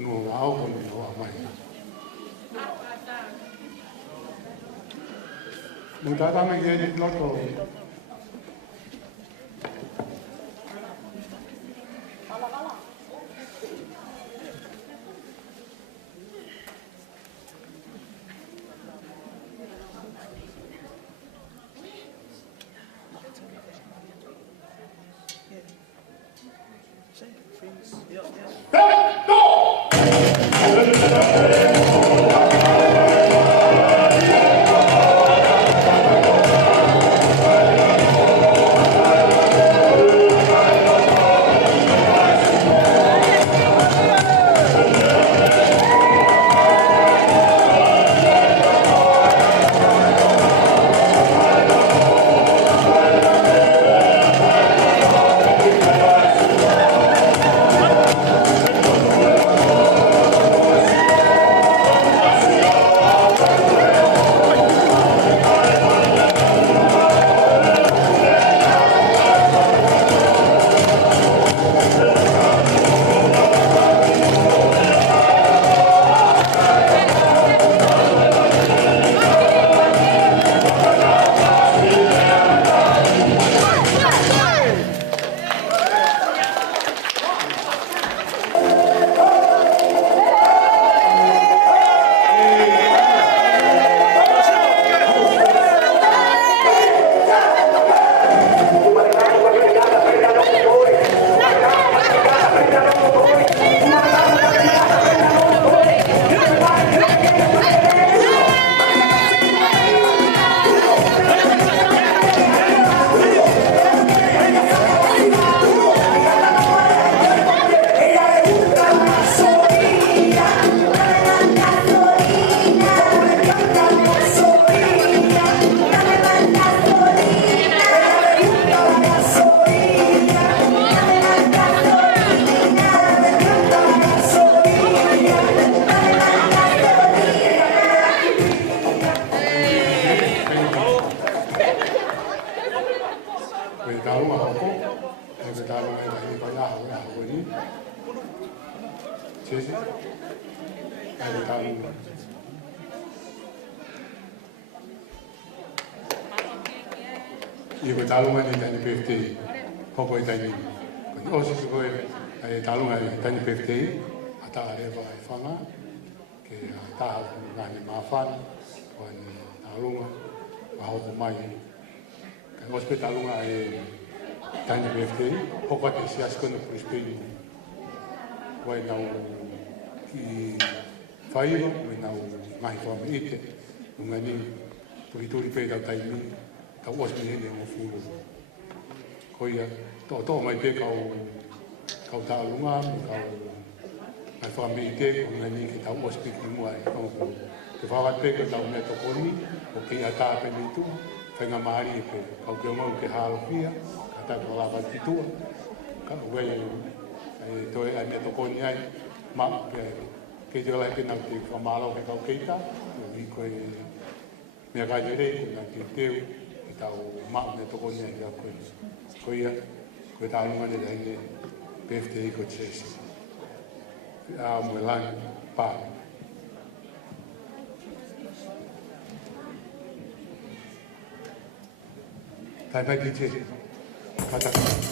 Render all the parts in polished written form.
no ao no mai no tata me ke loto Ibu talungan di tani PFT, hoko tani. Kau osis kau talungan di tani PFT, ata areva fanga, ke ata nani mafan, kau talungan, hoko mai. Kau osis talungan tani PFT, hoko tesias kau no prispeni. Kau nau ki faivo, kau nau mai kau ite, ngani turi pe tau taimi. Kau os ni ni mo fulu. Kau ya, to mai pe kau talunga, kau mai family te, ngani ki tau os pe ki mo ai kau. Te whawat pe kau me to koni, o ki ata pe ni tu, whenga maari pe kau ke mau ke halo pia, kata ko la ki tu. Kau we to ai me to koni ai, ma ke te lai pe na ki famalo ke kau keita, ni ko me ga jere na ki teu tau mak me toko ni ai koe. Koe ia, koe tālunga ni rei PFT ko chesi. A mwe langi pā. Tai pai ki chesi. Kataka.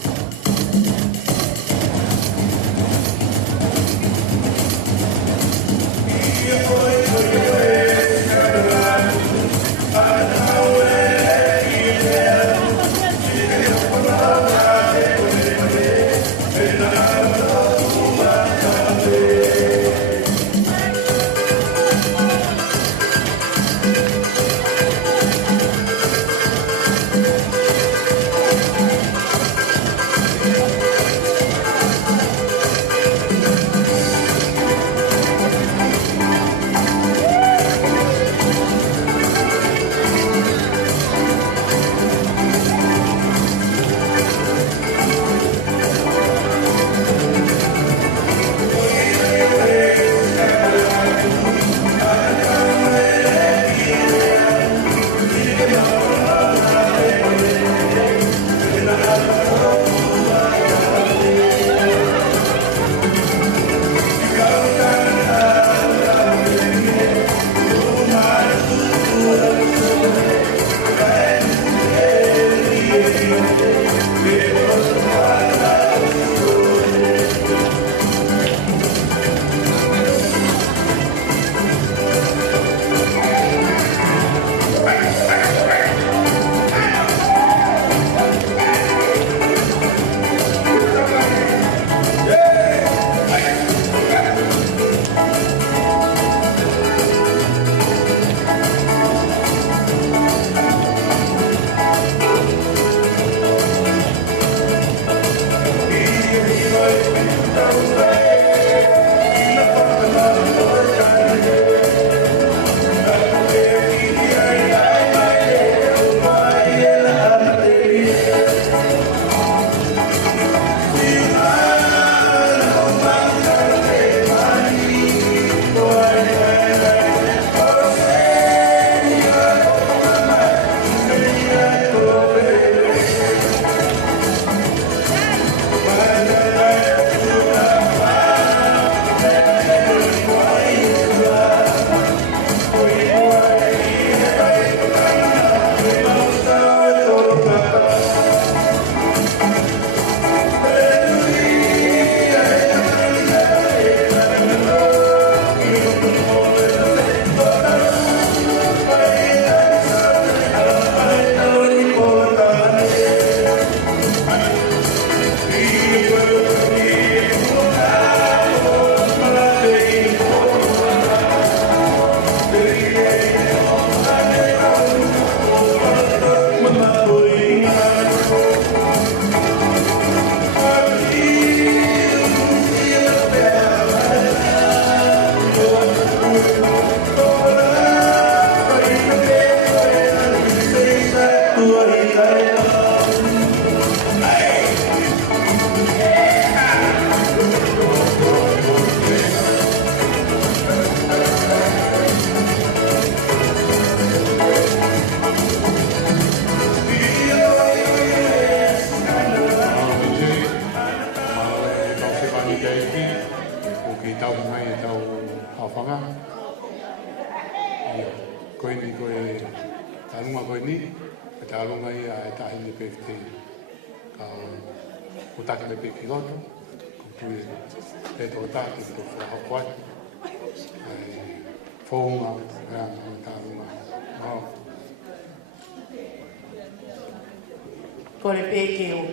Ko le peke o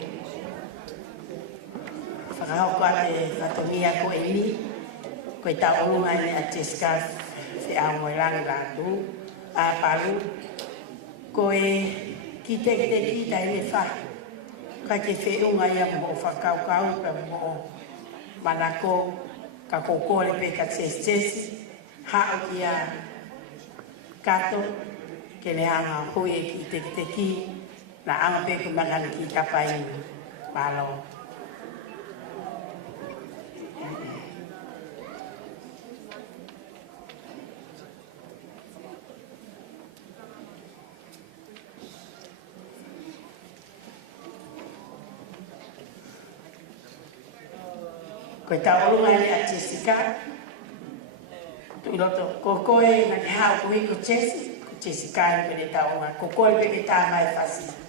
whakahau kua te whatongia ko e ni ko i taurunga ni a Jessica se a moe rangi rātu a paru ko e ki te ki tai le wha ka ke whiunga ia mo o whakaukau pe mo o manako ka koko le peka tses hao ki a kato ke le hanga hui ki te ki na anga pe ku magana ki kapai malo ko ta olunga ni a Jessica tu loto ko koe na ki hao kui ko Jessica ni pe ta olunga ko koe pe ki ta mai fasi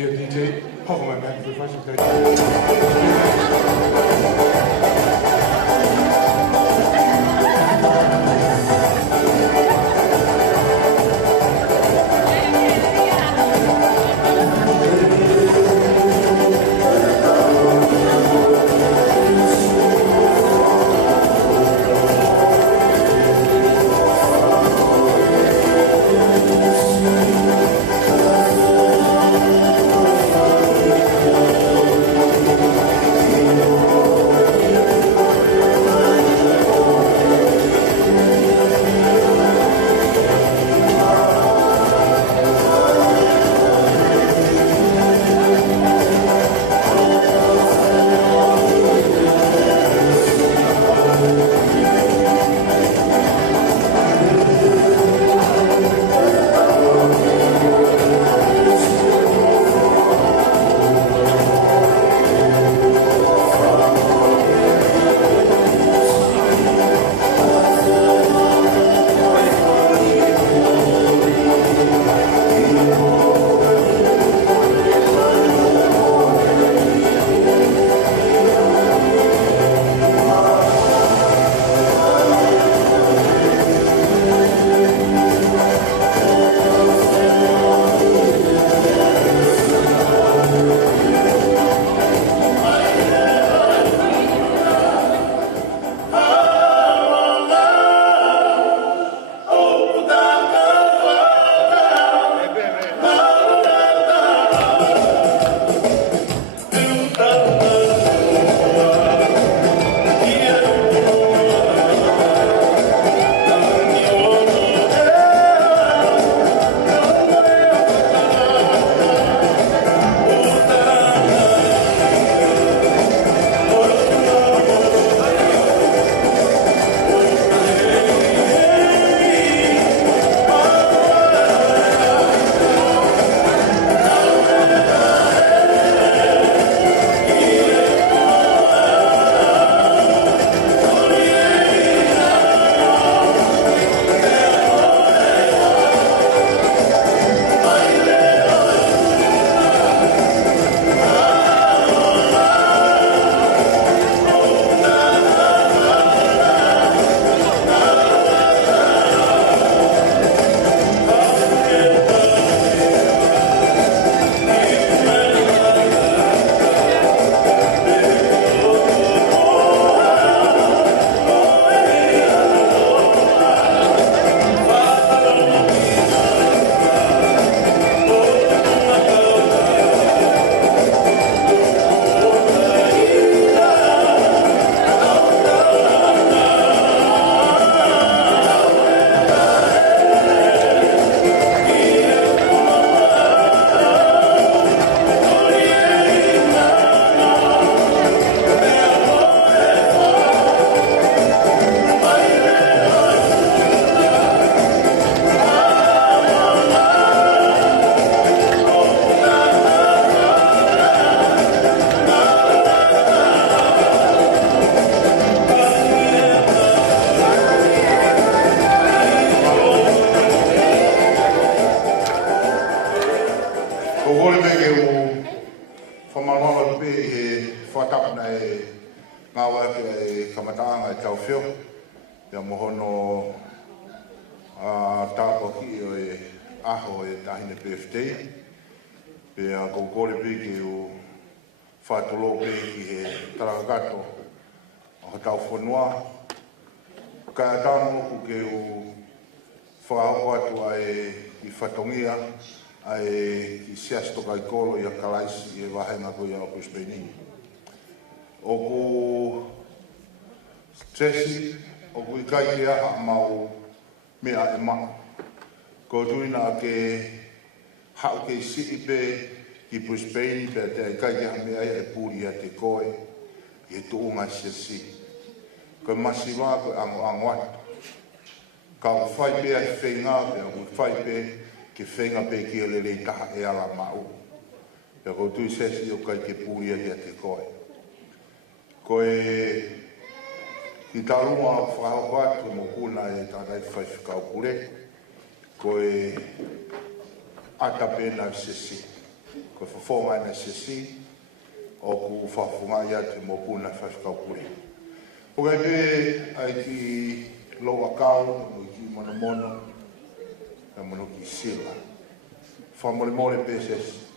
Dear DJ, hoko mai mai tu fasu kai. Tesi, o kui kai ke aha mau mea e maha. Ko tuina ke hau ke sii pe ki Brisbane pe te kai ke aha mea e puri a te koe i e tuunga si. Ko masiwa ko ango angoat. Ka o whai pe ai whenga pe o whai pe ke whenga pe ki ele rei taha e ala mau. Pe ko tui sesi o kai ke puri a te koe. Ko e I tarunga whahawhatu mo kuna e tātai whaiwhikau kure, ko e atapena sisi. ko fofonga na sesi o ku fafunga ia te mopuna whakau puri. O gai pe ai ki lo akau, mo ki mono mono, na mono ki sila. Whamore more peses.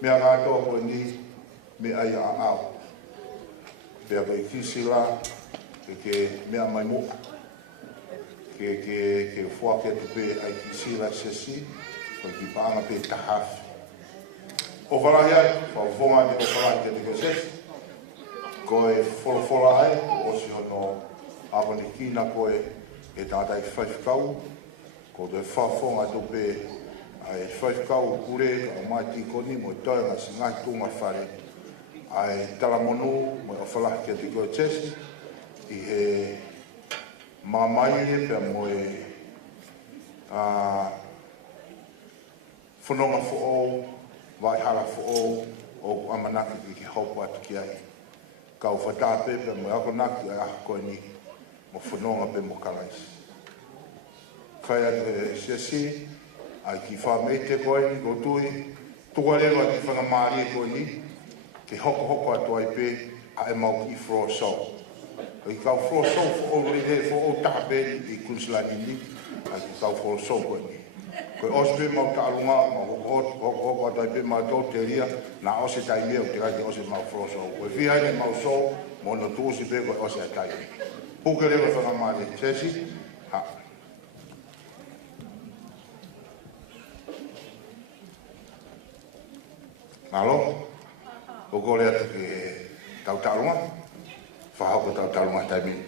Mea gātoa ko ni, me ai a au. Pea kai ki sila, ke mea mai mo, ke fua ke tupe ai ki sila sesi, ko ki paanga pe tahafi. O wharahi ai, whawonga ni o wharahi ke te ko sesi, ko e whora ai, o si ono apani kina koe e tātai whaiwhikau, ko te whawonga tupe ai whaiwhikau kure, o mai tikoni, mo toenga si ngai tūnga whare, ai taramonu, mo o wharahi ke te ko sesi, i he mamai e pia mo e whanonga who'o, waihara who'o, o amanaki ki haupu atu ki ai. Kau whatāpe pia mo e ako naki ai aha koe ni, mo whanonga pe mo karaisi. Kai atu e sesi, ai ki whamei te koe ni, ko tui, tuarewa ki whangamari e koe ni, ke hoko atu ai pe, a e mau ki froa sau. I kau froa sau fo o rei fo o tape i kunslani ni, a ki kau froa sau koe ni. Koe ospe mau ta'alunga, mau hoko atu ai pe mau tau te ria, na ose tai mea o te kai te ose mau froa sau. Koe whia ne mau sau, mo no tūsi pe koe ose a tai. Puke rewa whangamari, sesi, ha. Malo, o kore atu ke tau ta'alunga, whahako tau ta'alunga taimi.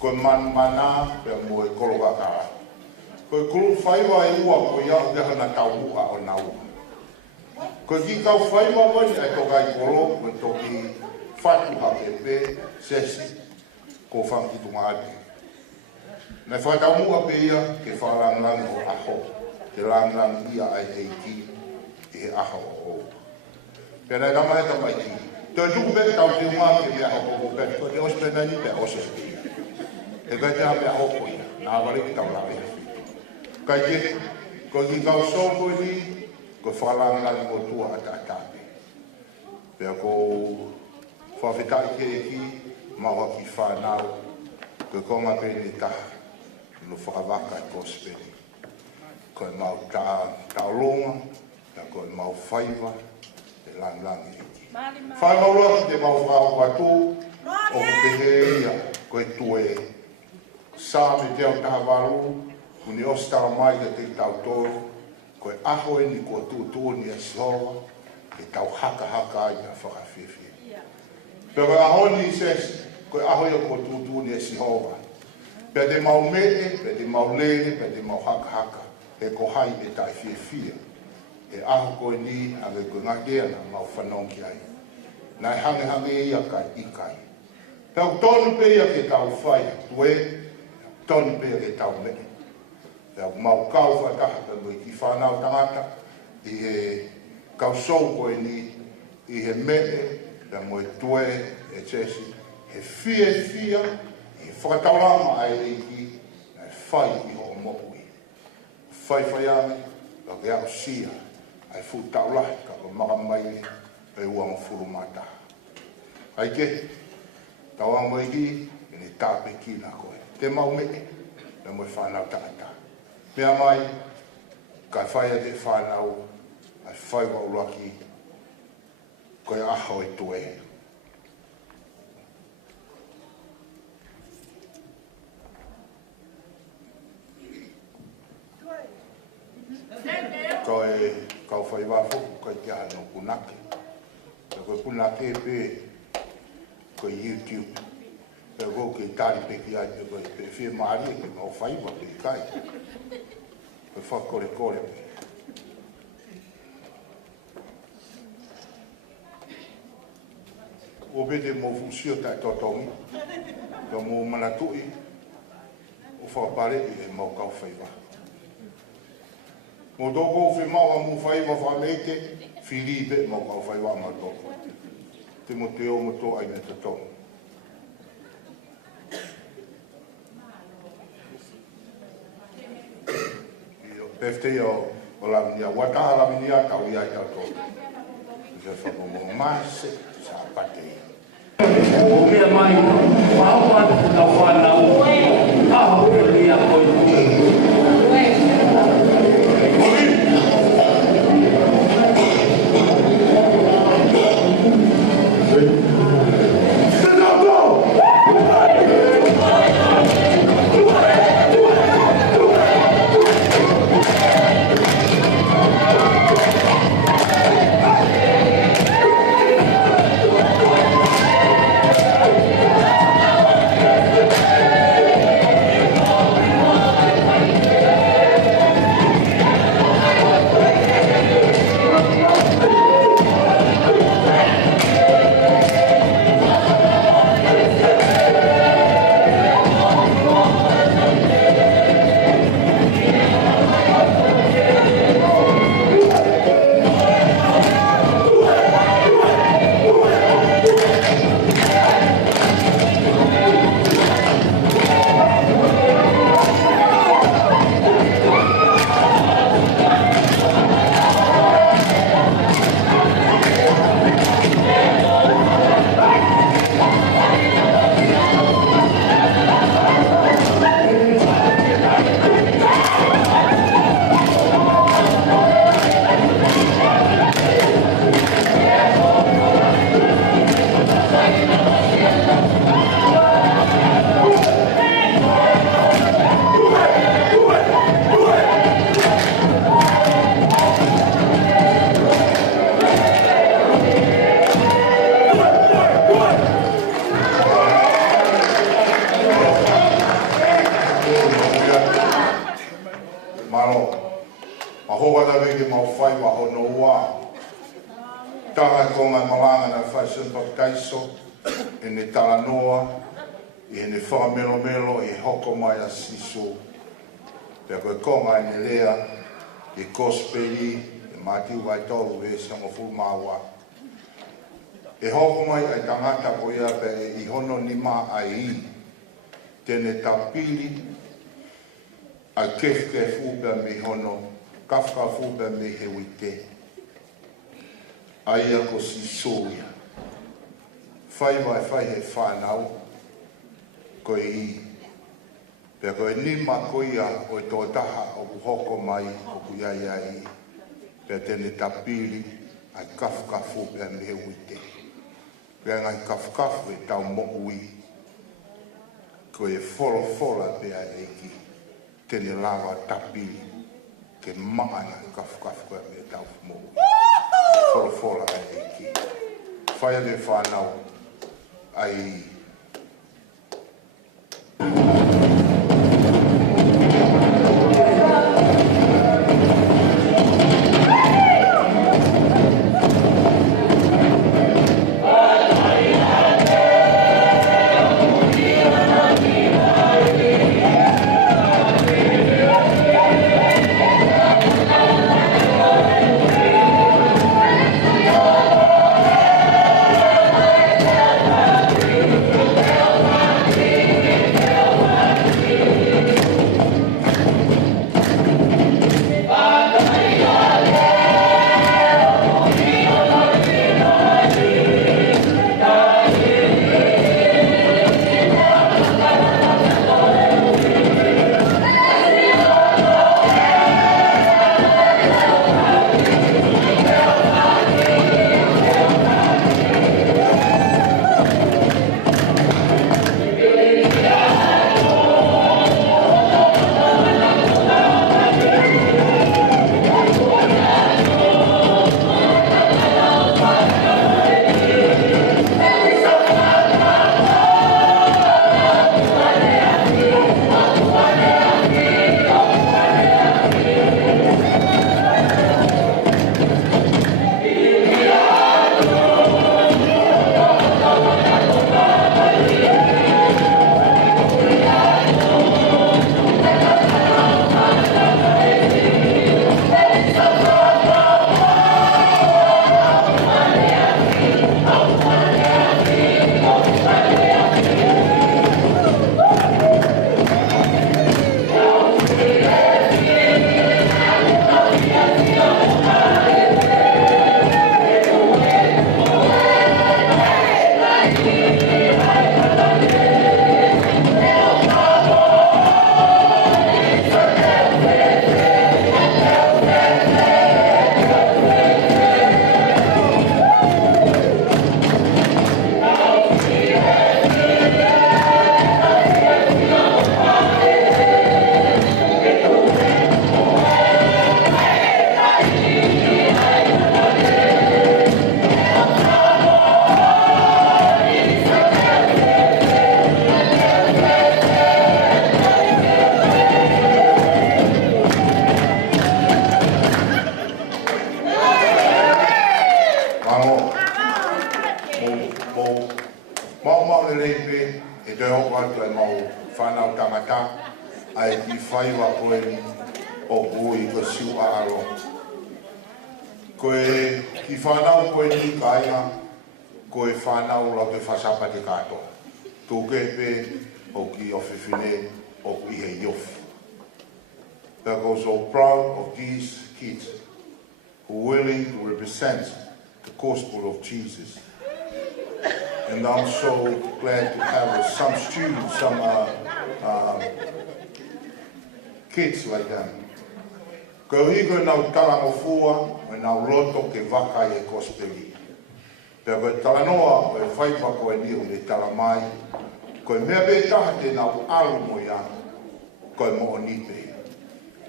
Ko mana pe mo e kolo ka. Ko kulu faiwa e ua ko ia o hana tau o na ua. Ko ki kau faiwa wani ai toka i kolo ko toki fatu ha pe sesi ko whangi tunga ati. Nei whaitau mua pe ia ke whalangang o aho. Ke langang ia ai eiki e aho o. Pena rama he tamai ki. Te dupe tau te unga ke mea ho o pe. Ko te ospena ni pe ose. E kai te ha mea ho o ia. Nā wale ki tau lawe. Kai ke, ko ki kau sōko ni, ko whalangang o tua atatape. Pea ko whawhetai ke eki, maua ki whanau, ko konga pe ni taha, no whakawaka i kospeni. Ko e mau taolonga, ko e mau whaiva, te langlangi eki. Whaimau roki te mau whao watu, o kupehe ia, ko e tue sā me teo taha waru, Kuni ostara mai te tau tōru, ko e aho e ni kua tūtū ni e sihoa, e tau haka ai na whakawhiwhi. Pea koe aho ni sesi, ko e aho e kua tūtū ni e sihoa. Pea te mau mete, pea te mau lene, pea te mau haka, e ko hai e tai whiwhia. E aho koe ni, ave koe ngakea na mau whanongi ai. Nai hange ia kai ikai. Pea tonu pe ia ke tau whai, tue, tonu pe ia ke tau mene. Pea mau kau whakaha pe mui ki whanau tangata, i he kau sou koe ni, i he mene, pea mui tue, e tesi, he fia, i whakataurama ai reiki, e whai i ho mokui. Whai ame, ka ke au sia, ai fu taulahi, ka ko makamai e uang furumata. Ai ke, tau amo iki, e ni tāpe kina koe. Te mau mene, pea mui whanau tangata. Pea mai, kai whaia te whanau, ai whai wa uraki, koe aho e tue. Koe kau whai wafo, koe te ano punake. Koe punake pe, koe YouTube. Pea ko ke tari peki ai pe koe pe whia maari e ke mau whai wa pe kai. Koe whakore pe. O bete mo fusio tai totongi, ka mo manatui, o whapare e mau kau whaiwa. Mo toko o whi mau amu whaiwa whameite, Filipe mau kau whaiwa ma toko. Te mo te o mo to ai me totongi. Pefte o la minia, wataha la minia, tau ia i tau. Se whakomo mase, sa patei. O mea mai, whaapa ka whanau, aho ia koe. ke mau whai wa hono ua. Tanga ko ngai malanga na whai St. Baptaiso, e ne tala noa, i ne wha melo melo, i hoko mai a siso. Pea koe konga i ne lea, i kospeli, e mātiu vai tolu e sango fu maua. E hoko mai ai tangata ko ia pe i hono ni ma ai i, tene tapiri, ai kef upe mi hono, kafka upe mi he wite. Ai ako si soia. Whai vai whai he whanau, koe i. Pea koe nima koia o tō taha o ku hoko mai o ku iai ai. Pea tene tapiri, ai kafka upe mi he wite. Pea ngai kafkafu e tau mo'ui. Koe fola pea eiki. Tene lawa tapiri. Ke maana kafkafu koe me tau mo'ui. Fola eiki. Whaia le whanau. Ai. Jesus. And I'm so glad to have some students, some kids like that. Ko higo nau tala o fua, o nau loto ke waka e kospeli. Pea koe tala noa, koe whaipa koe ni o le tala mai, koe mea be taha te nau alu mo ia, koe mo o nipe.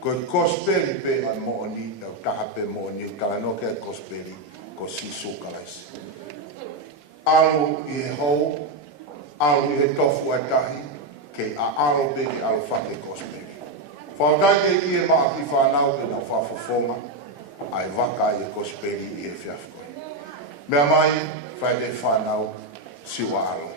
Koe kospeli pe a mo o ni, au taha pe mo o ni, tala no ke kospeli. Ko siso kalaisi. Alu i he hou, alu i he tofu e tahi, ke a alo pe ki alu whake kospeki. Whakaike i e maa ki whanau e na whafofonga, ai waka i ko speri i e fiafko. Mea mai, whai te whanau siwa alo.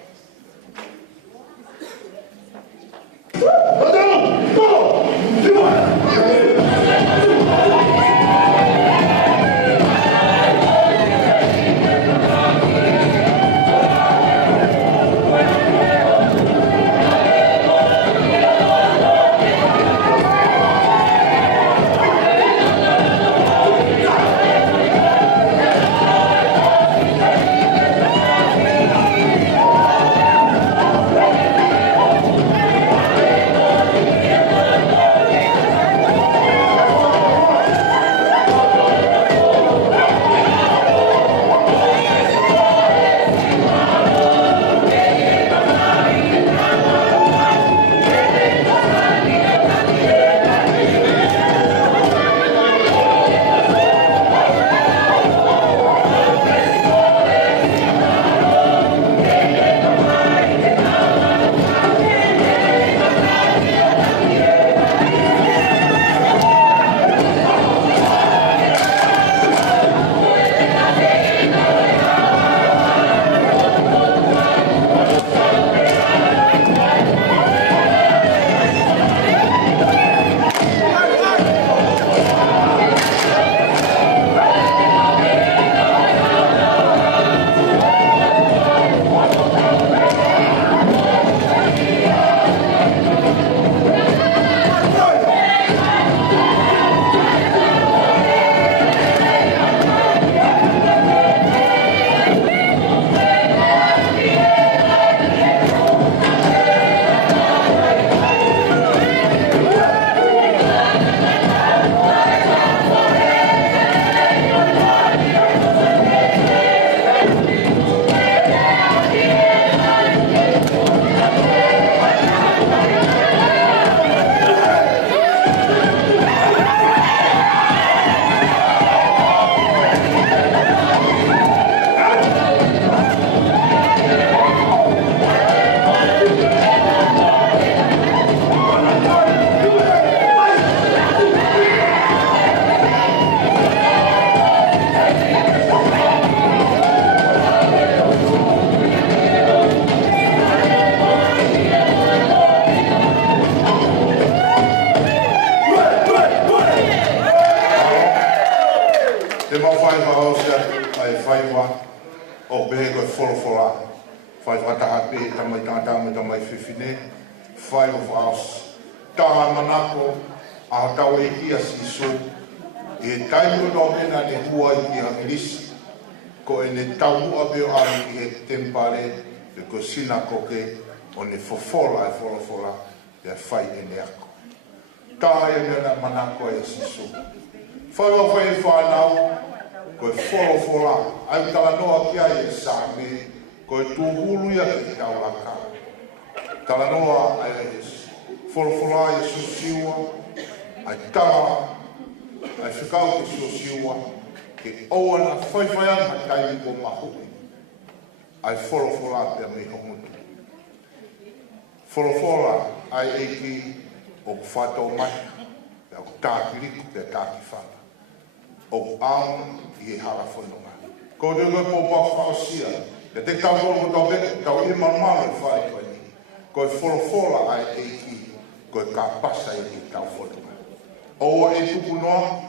Sina koke o ne fofola e folofola e fai e ne ako. Tā e mea manako e siso. Whai o whai e whanau, ko e folofola, ai tala noa kia e sāme, ko e tūhulu ia ke tauraka. Tala noa e folofola e susiua, ai tala, ai whikau ke susiua, ke oana whaiwhaianga kai ko mahui. Ai folofola pe me hongutu. Folofola ai eki o whato mai, pe au tākiriku pe tāki whata. O aun i e hara whanonga. Ko reo po whakaosia, pe te kauro mo tau veke, tau i mamama i whai koe ni. Ko e folofola ai eki, ko e ka pasa i ki tau whanonga. O e tupu noa,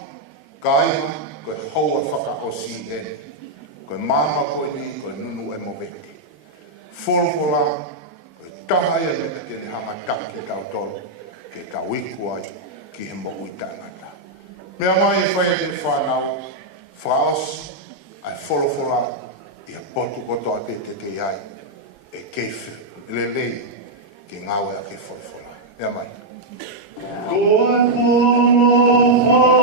ka aima, ko e haua whakaosi e. Koe mama koe ni, koe nunu e mo veke. Folofola, koe taha ia meka te ne hamataki ke tau tolo, ke tau iku ai, ki he mo ui tangata. Mea mai e whai e whanau, whaos, ai folofola, i a potu koto a te te iai, e keifu, le lei, ki ngawe a ke folofola. Mea mai. Koe folofola,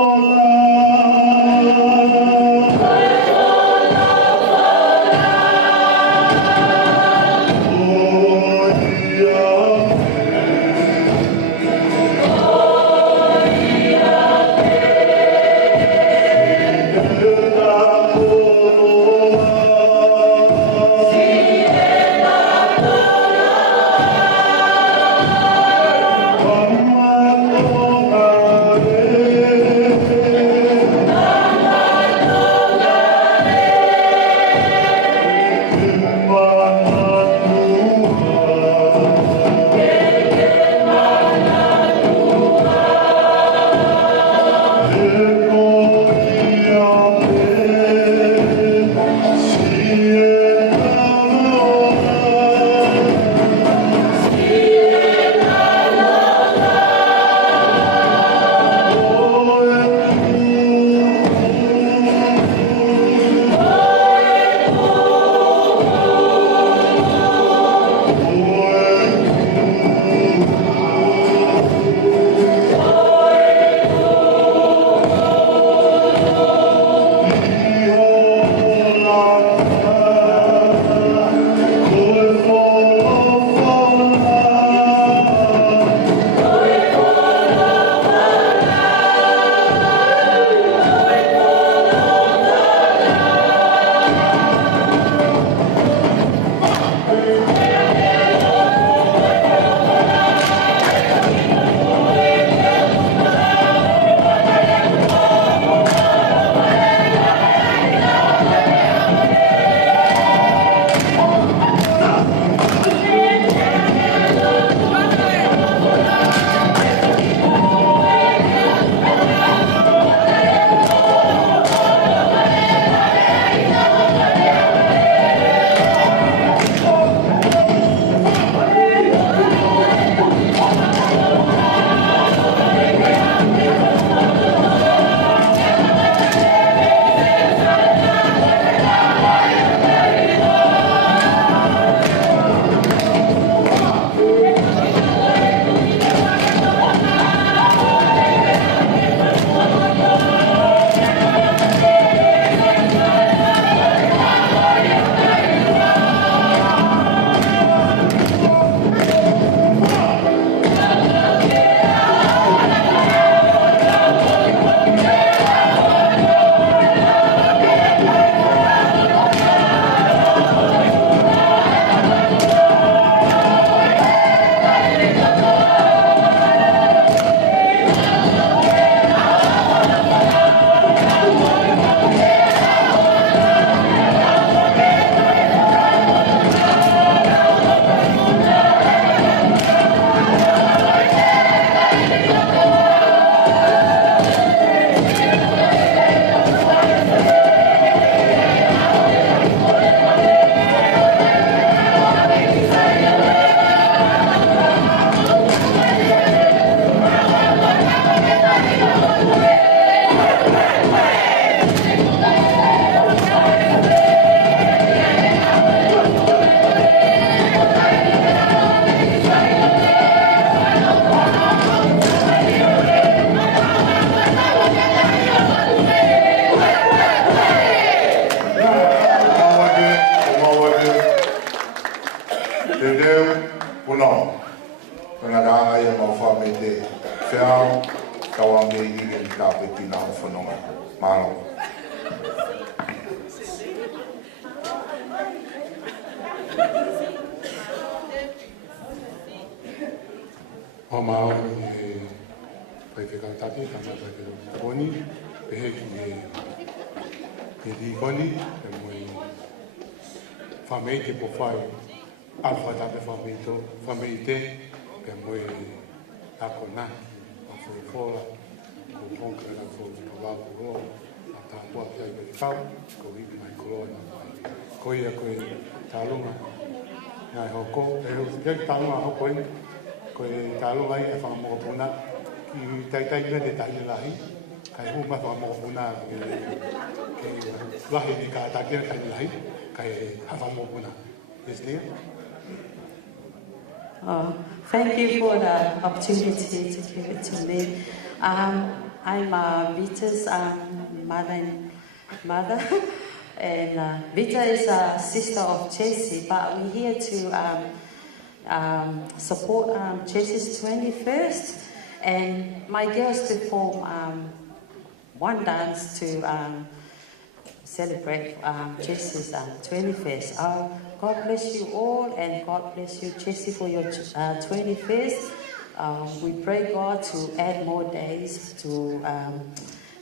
Ngā rānga ia mau whame te whiao, kawange i ke ni tāpe ki nā whanonga. Mālo. O mao e pai ke kantaki, kama pai ke koni, pehe ki di koni, e moi whamei te pofai, alfa tape whamei te, pe moi ako nā, a whora, ko honka na whora roa, a tāpua ki ai koi kau, ko hiki mai korona, ko ia koe tālunga, ngai hoko, e hau tālunga hoko ina, ko e talo ai e whakamokopuna ki taitai mea te tahi lahi kai hu mai whakamokopuna ke lahi ni ka takia tahi lahi kai whakamokopuna. Yes, Leah? Thank you for the opportunity to give it to me. I'm Vita's mother and Vita is a sister of Chelsea, but we're here to support Chelsea's 21st, and my girls perform one dance to celebrate Chelsea's 21st. God bless you all, and God bless you, Chelsea, for your 21st. We pray God to add more days to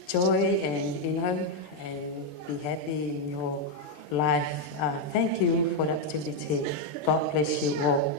joy and and be happy in your life. Thank you for the opportunity. God bless you all.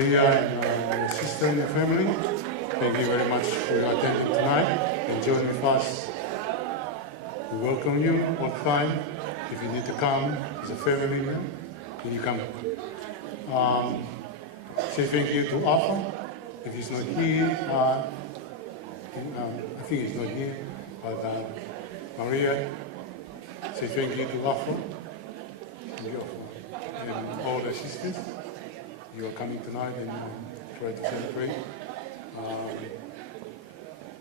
Leah and your sister and your family, thank you very much for your attendance tonight and joining with us. We welcome you all the time. If you need to come as a family, then you come. Say thank you to Arthur. If he's not here, I think he's not here, but Maria, say thank you to Arthur and all the sisters. You are coming tonight and try to celebrate.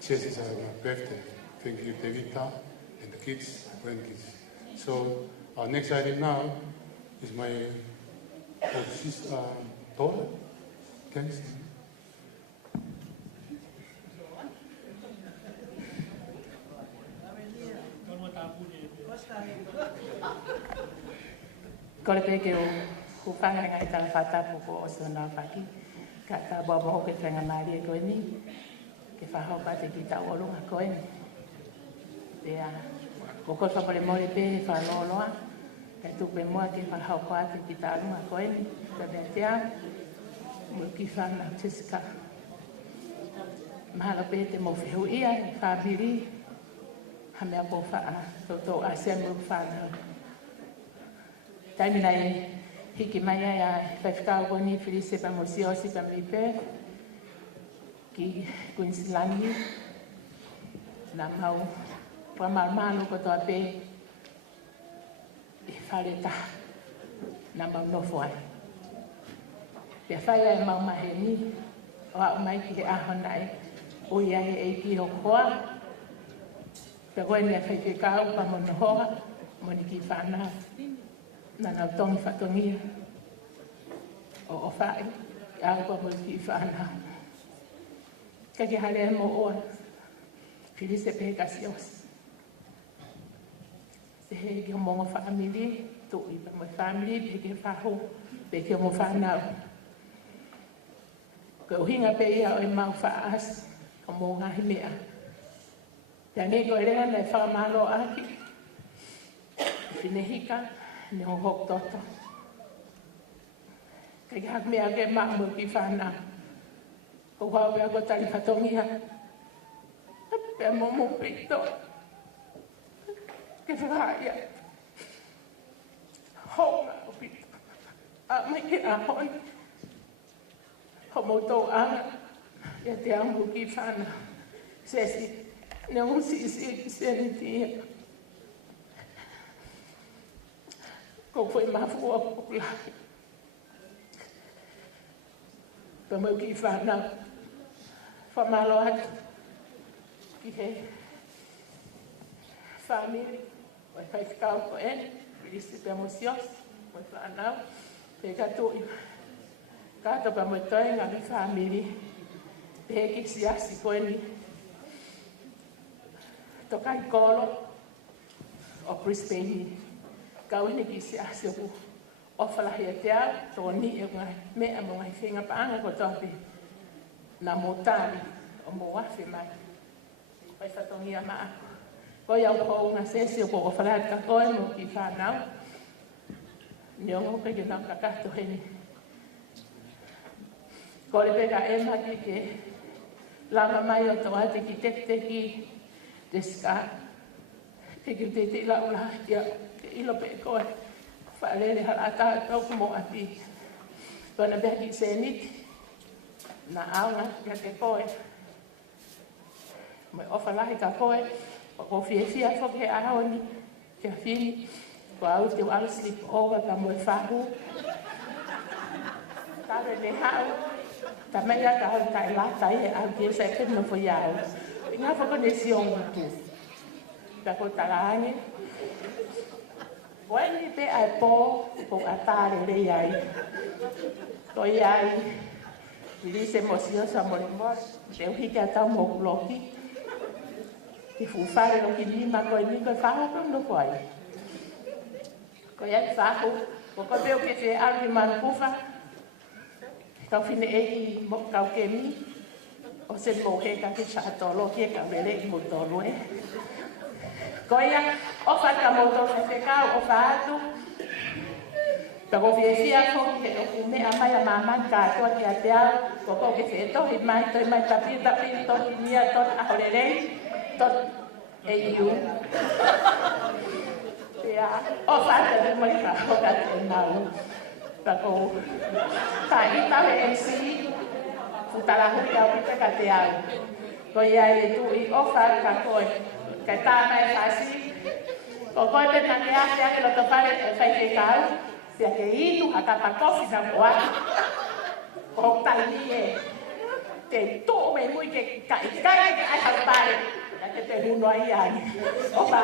This is my birthday. Thank you, Devita, and the kids, grandkids. So our next item now is my sister, daughter, Kenzie. Kole peke o hupanga ngai tala whatapu ko o sona whaki. Ka ta baba o ke tanga mari e koe ni. Ke whahau pate ki ta olunga koe ni. Pea, ko koe whapare mori pe he whanoloa. Ka tupe mua ke whahau pate ki ta olunga koe ni. Ka mea tea, mo ki whana Jessica. Mahala pe te mo whihu ia, i whabiri. Ha mea po wha, tau a sea mo whana. Taimina e hiki mai ai a whaiwhikau koni whiri sepa mo si osi pa mi pe ki Queenslandi na mau pramarmalo ko toa pe e whare ta na mau nofo ai. Pea whai ai mau mahe ni o au mai ki he aho nai o ia he eiki ho koa. Pea koe ni a whaiwhikau pa mo nohoa mo ni ki whanau. Na nau tongi whatongia o whai, au pa mo ki whanau. Ka ki hare mo oa, whiri se pehe kasi osi. Se he ki ho mongo whaamiri, tō i pa mo whaamiri, pehe ki whaho, pehe ki ho mo whanau. Ka uhinga pe ia o i mau whaas, o mo ngahi mea. Pea nei ko e rea nei whamalo aki, whine hika, ni ho hok toto. Kei hak mea ke mamu ki whanau. Ko hau mea ko tari whatongia. Pea momo pito. Ke whaia. Honga o pito. A mai ke ahoni. Ho moto anga. Ia te ambu ki whanau. Sesi. Ne unsi isi tia. Ko foi mafua popular. Pama ki whanau. Whamalo atu. Ki he. Whamiri. Wai whaifkau ko ene. Pirisi pe mosios. Wai whanau. Pe katoi. Kato pa moi toi ngami whamiri. Pe ki siasi ko ene. Tokai kolo. O Brisbane. Kau ini kisi asiaku ofalahi e te au, tō ni e ngai mea mo ngai whenga paanga ko topi na motari o mo wafi mai. Pai whatongia maa. Ko iau kou ngā sesi o ko ofalahi ka koe mo ki whanau. Ni o ngoke ki nau kakato heni. Ko le peka e maki ke lama mai o tō ate ki teki deska. Teki te laula ia. Ilo pe koe, whaalele halata tau kumo ati. Kona beki se niti, na aunga kia te koe. Mai ofa lahi ka koe, o fia foke he ahoni, kia whini, ko au te wala slip over ka moe whahu. Tare le hau, ta mea ka hau tai lata e au kia se kino fo iau. Inga foko ne sionga tu. Ka ko talaange, Wani pe ai po ko atare le ai. Ko ai. Vili se mosio sa morimo, se o hika ta mo bloki. Ti fu fare lo ki lima ko ni ko fa ko no koi. Ko ia fa ko pe o ke te ari man kufa. Ka fine e mo ka ke mi. O se mo he ka ke cha to lo ke ka vele mo to lo e. Ko ia o fa ka mo to se ka o fa tu. Pero fiesia ko ke o me amai a mama ka to ki atea ko ke se to hi mai tapi to ni to a horere to e you ya o fa te mo ka o ka te na lo ta ko ta ita le si futala ho ka o ka te a ko ya le tu I o fa ka ko ka ta mai fa si o ko te na ke a ke lo to pare fa ke ka se ke itu akata kofi na boa o tali e te to me muy que kai que ai ha pare ya que te uno ahí ani o ba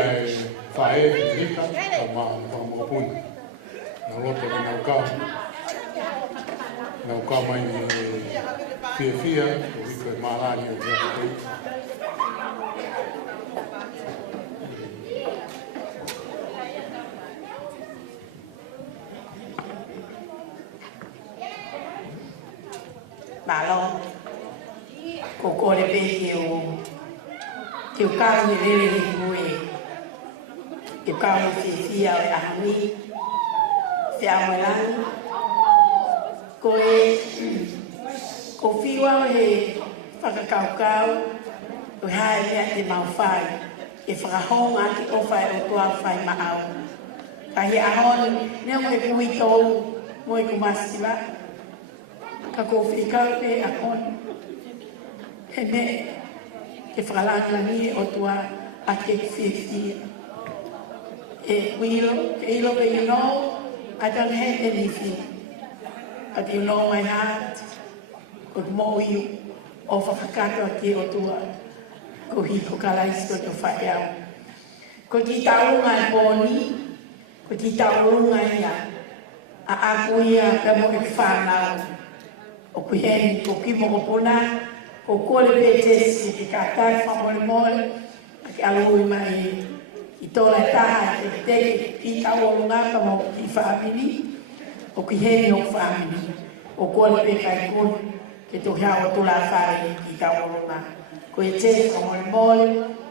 e whae, rika, ka maa puna. Nā roto ki nau kā mai ni fia, o wiko e mārani o kia kei. Malo, ko kore pe ki o kāu ni rere mui, ki o kāu ni fia o e ahami, fia moelani, ko whiwa o he whakakaukau, o hae mea te mau whai, e whakahonga ki o whai o tua whai maau. Ka he ahon, nea mo e pui tōu, mo e kumasiwa, ka ko whikau pe ahon, he me, ke whakalangani o tua a ke whiwhia. E wilo, ke ilo pe you know, I don't have anything. But you know my heart, ko mo you, o whakakato a ke o tua, ko hiko kalaisi ko te whaeau. Ko ti taunga e pōni, ko ti taunga ia, a aku ia ka mo e whanau, o kuheni, ko kimo o pona, ko kore pe tesi, ki kātai whamore mole, a ki aloi mai, i tōla taha, te te, ki tau o ngaka mo ki whaamini, o ki heni o whaamini, o kore pe kai kone, ke to hea o tōla whaare ki tau o ngaka. Ko e te whamore mole,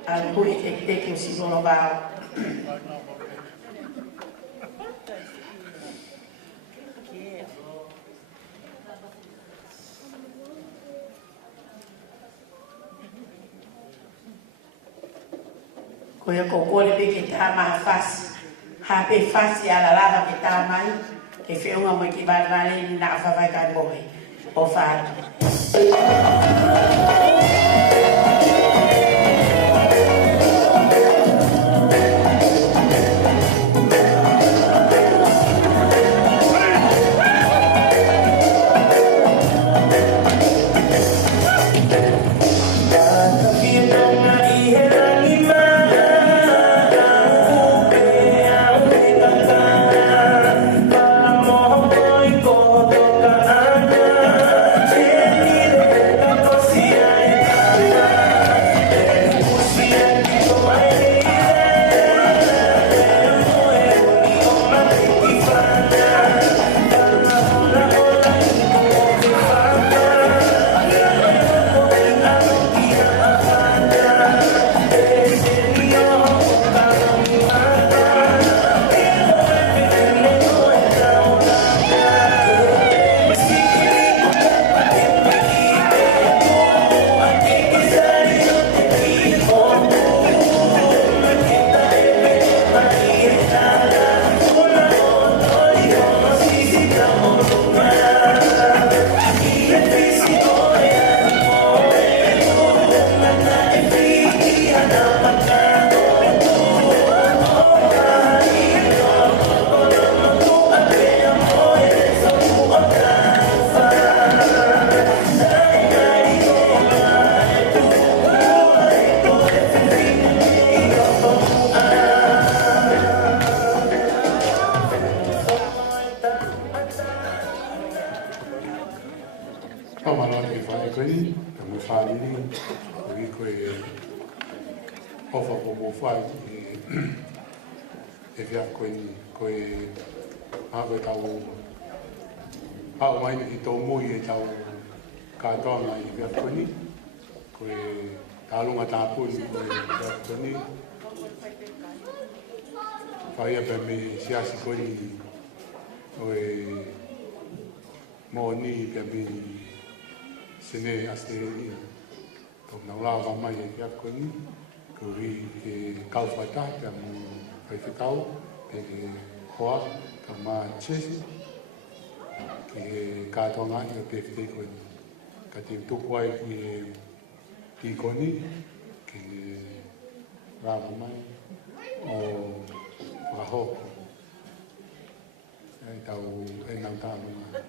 a hui te ki o sinoro wāo. Ko ia ko kore pe ke tā maha whasi. Ha pe whasi ala lava ke tā mai. Ke whiunga mai ki vare ni nā whawai kai mohe. O whātu. Whaia pe me siasi koni oe mōni pe me sene asteria. Tō nau la wa mai e kia koni, ko ri ke kauwhata pe mo whaiwhikau, pe ke hoa, ka mā chesi, ke kātonga i o pefte koni. Ka te tukuai ki koni, ke rāwa mai o whakahoko. E tau e nau tānunga.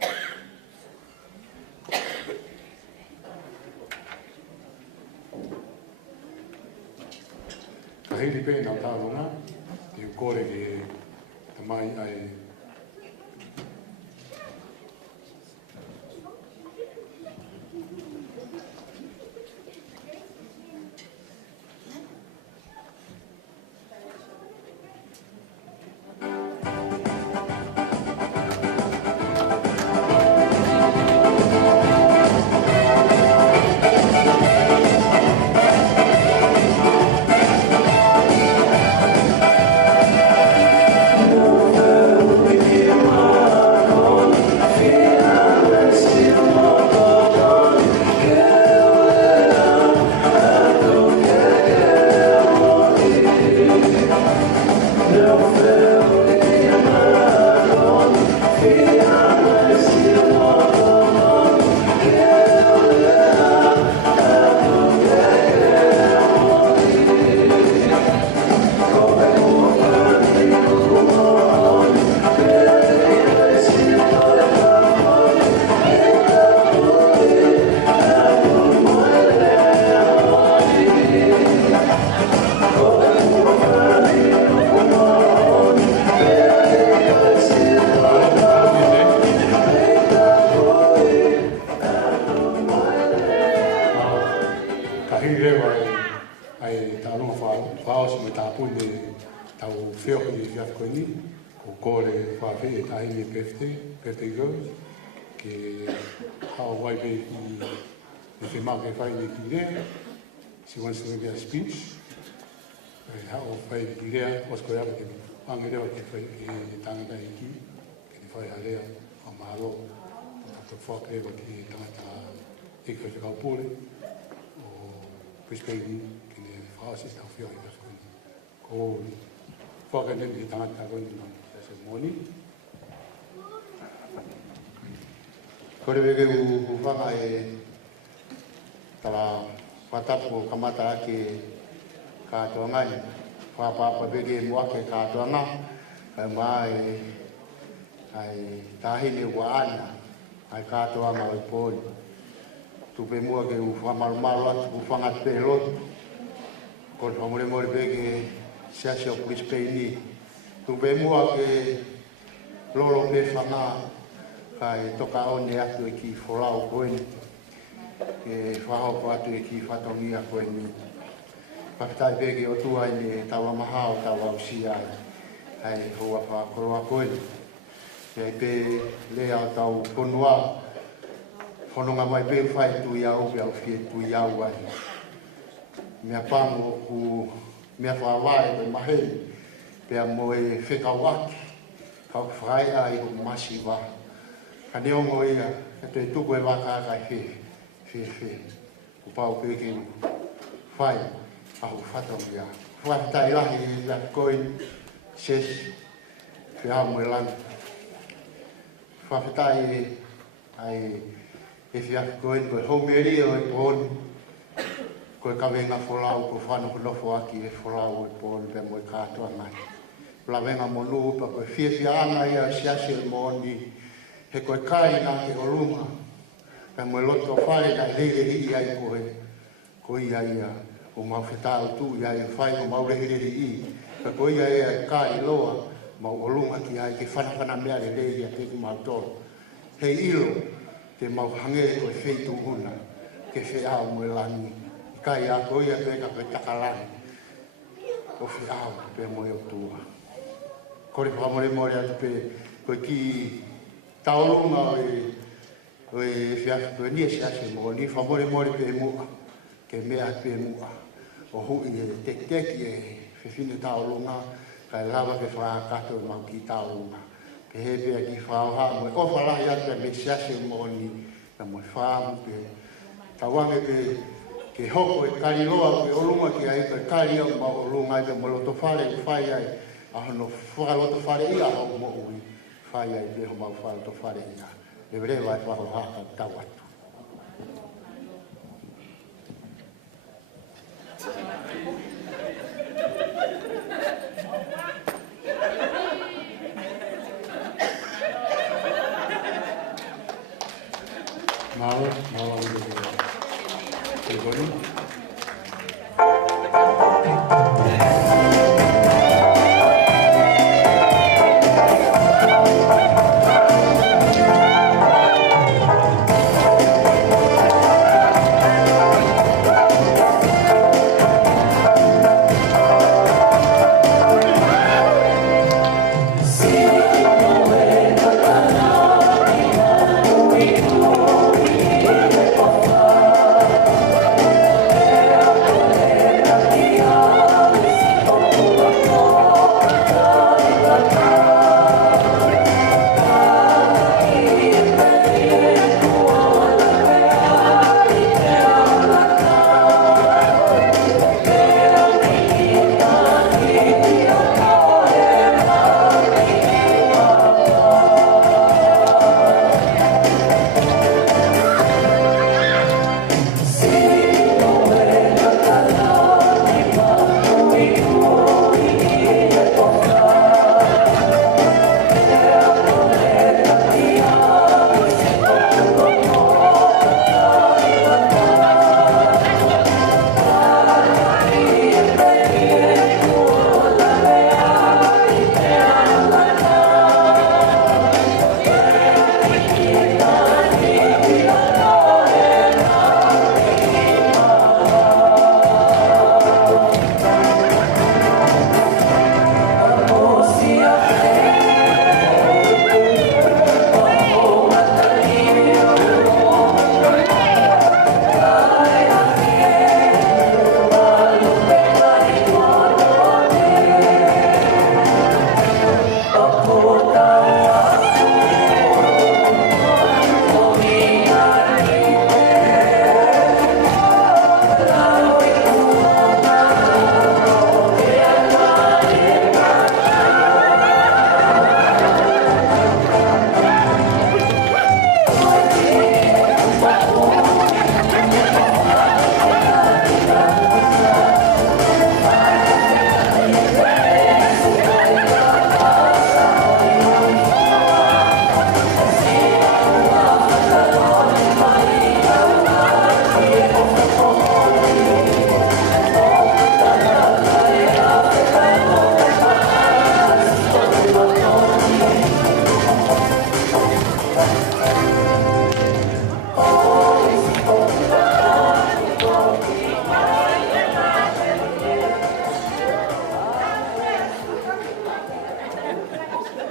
Ka kahili pe na tālunga, i kore ki tamai ai birthday girls ke Hawaii baby if you mark if I make there she wants to give a speech how fai there was going to be angere ke fai tanga iki ke fai ale amaro to fuck ever ke tanga ik fai ka pole o baby ke fast is now feel ko fuck and then tanga ko ni ceremony Kore wege u whanga e tala watapu kamata ake kātua ngai. Whapapa wege mua ke kātua ngā. Kai mai ai tahine ua ana. Ai kātua ngā i pōni. Tupe mua ke u whamarumaru atu u whanga te lotu. Kore whamure mori wege siasio pulis peini. Tupe mua ke lolo pe whanga kai toka one atu e ki wholau koeni, ke whahoko atu e ki whatongi a koeni. Whakitai peke o tua ne tawa mahao tawa usia ai hoa whakoroa koeni. Kei pe lea o tau ponua, whanonga mai pe whai tu iau pe au fie tu iau ai. Mea pango ku mea whawai pe maheni, pe mo e whekawaki, kau whai ai o masiwa. Ka neongo ia, e te tuku e waka kai whi. Upau peke whai, ahu whatongi a. Whatai lahi la koi ses, whia mo e langa. Whatai ai e whia koi koe homeri o e pōni. Koe kawenga wholau, ko whanu kunofo aki e wholau e pōni pe mo e kātua ngai. Lawenga monu upa koe whia ana ia siasi e mōni. He koe kai nā ke orunga, kai moe loto whare kai leire i ai koe, koe ia ia o mau whetau tū ia ia whai o mau leire i, ka koe ia ia kai loa, mau orunga ki ai ke whanawhana mea le leire a teku mau toro. Hei ilo, te mau hange koe wheitu huna, ke wheau moe langi, kai a koe ia peka koe takalani, o wheau pe moe o tua. Kore whamore more atu pe koe ki taurunga o e whiafi koe nia siase mo, ni whamore more pe mua, ke mea pe mua. O hui e teki e whiwhine taurunga, kai lawa ke whaakato e mau ki taurunga. Ke he pia ki whaoha mo, o whalahi atu e me siase mo ni, na mo whaamu pe. Tawange pe, ke hoko e kariloa pe orunga ki ai pe karia o mau orunga e pe mo loto whare e whai ai, ahono whakaloto whare ia hau mo ui. Whai ai te ho mau whare to whare ia. Le brewa e whaho haka tau atu. Mau te goni.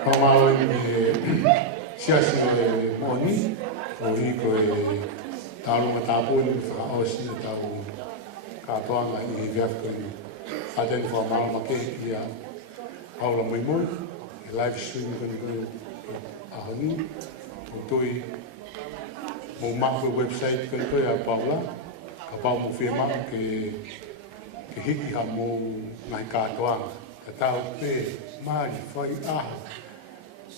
Pamalo i siasi e moni, o i ko e tālunga tāpuni wha osi e tau kātoanga i viafko i Adeni wha malama ke i a Paula Moimoi, i live stream koni a honi, o toi mo mahu website koni a Paula, ka pau mo whiama ke hiki ha mo ngai kātoanga. Ka tau pe mai whai aha,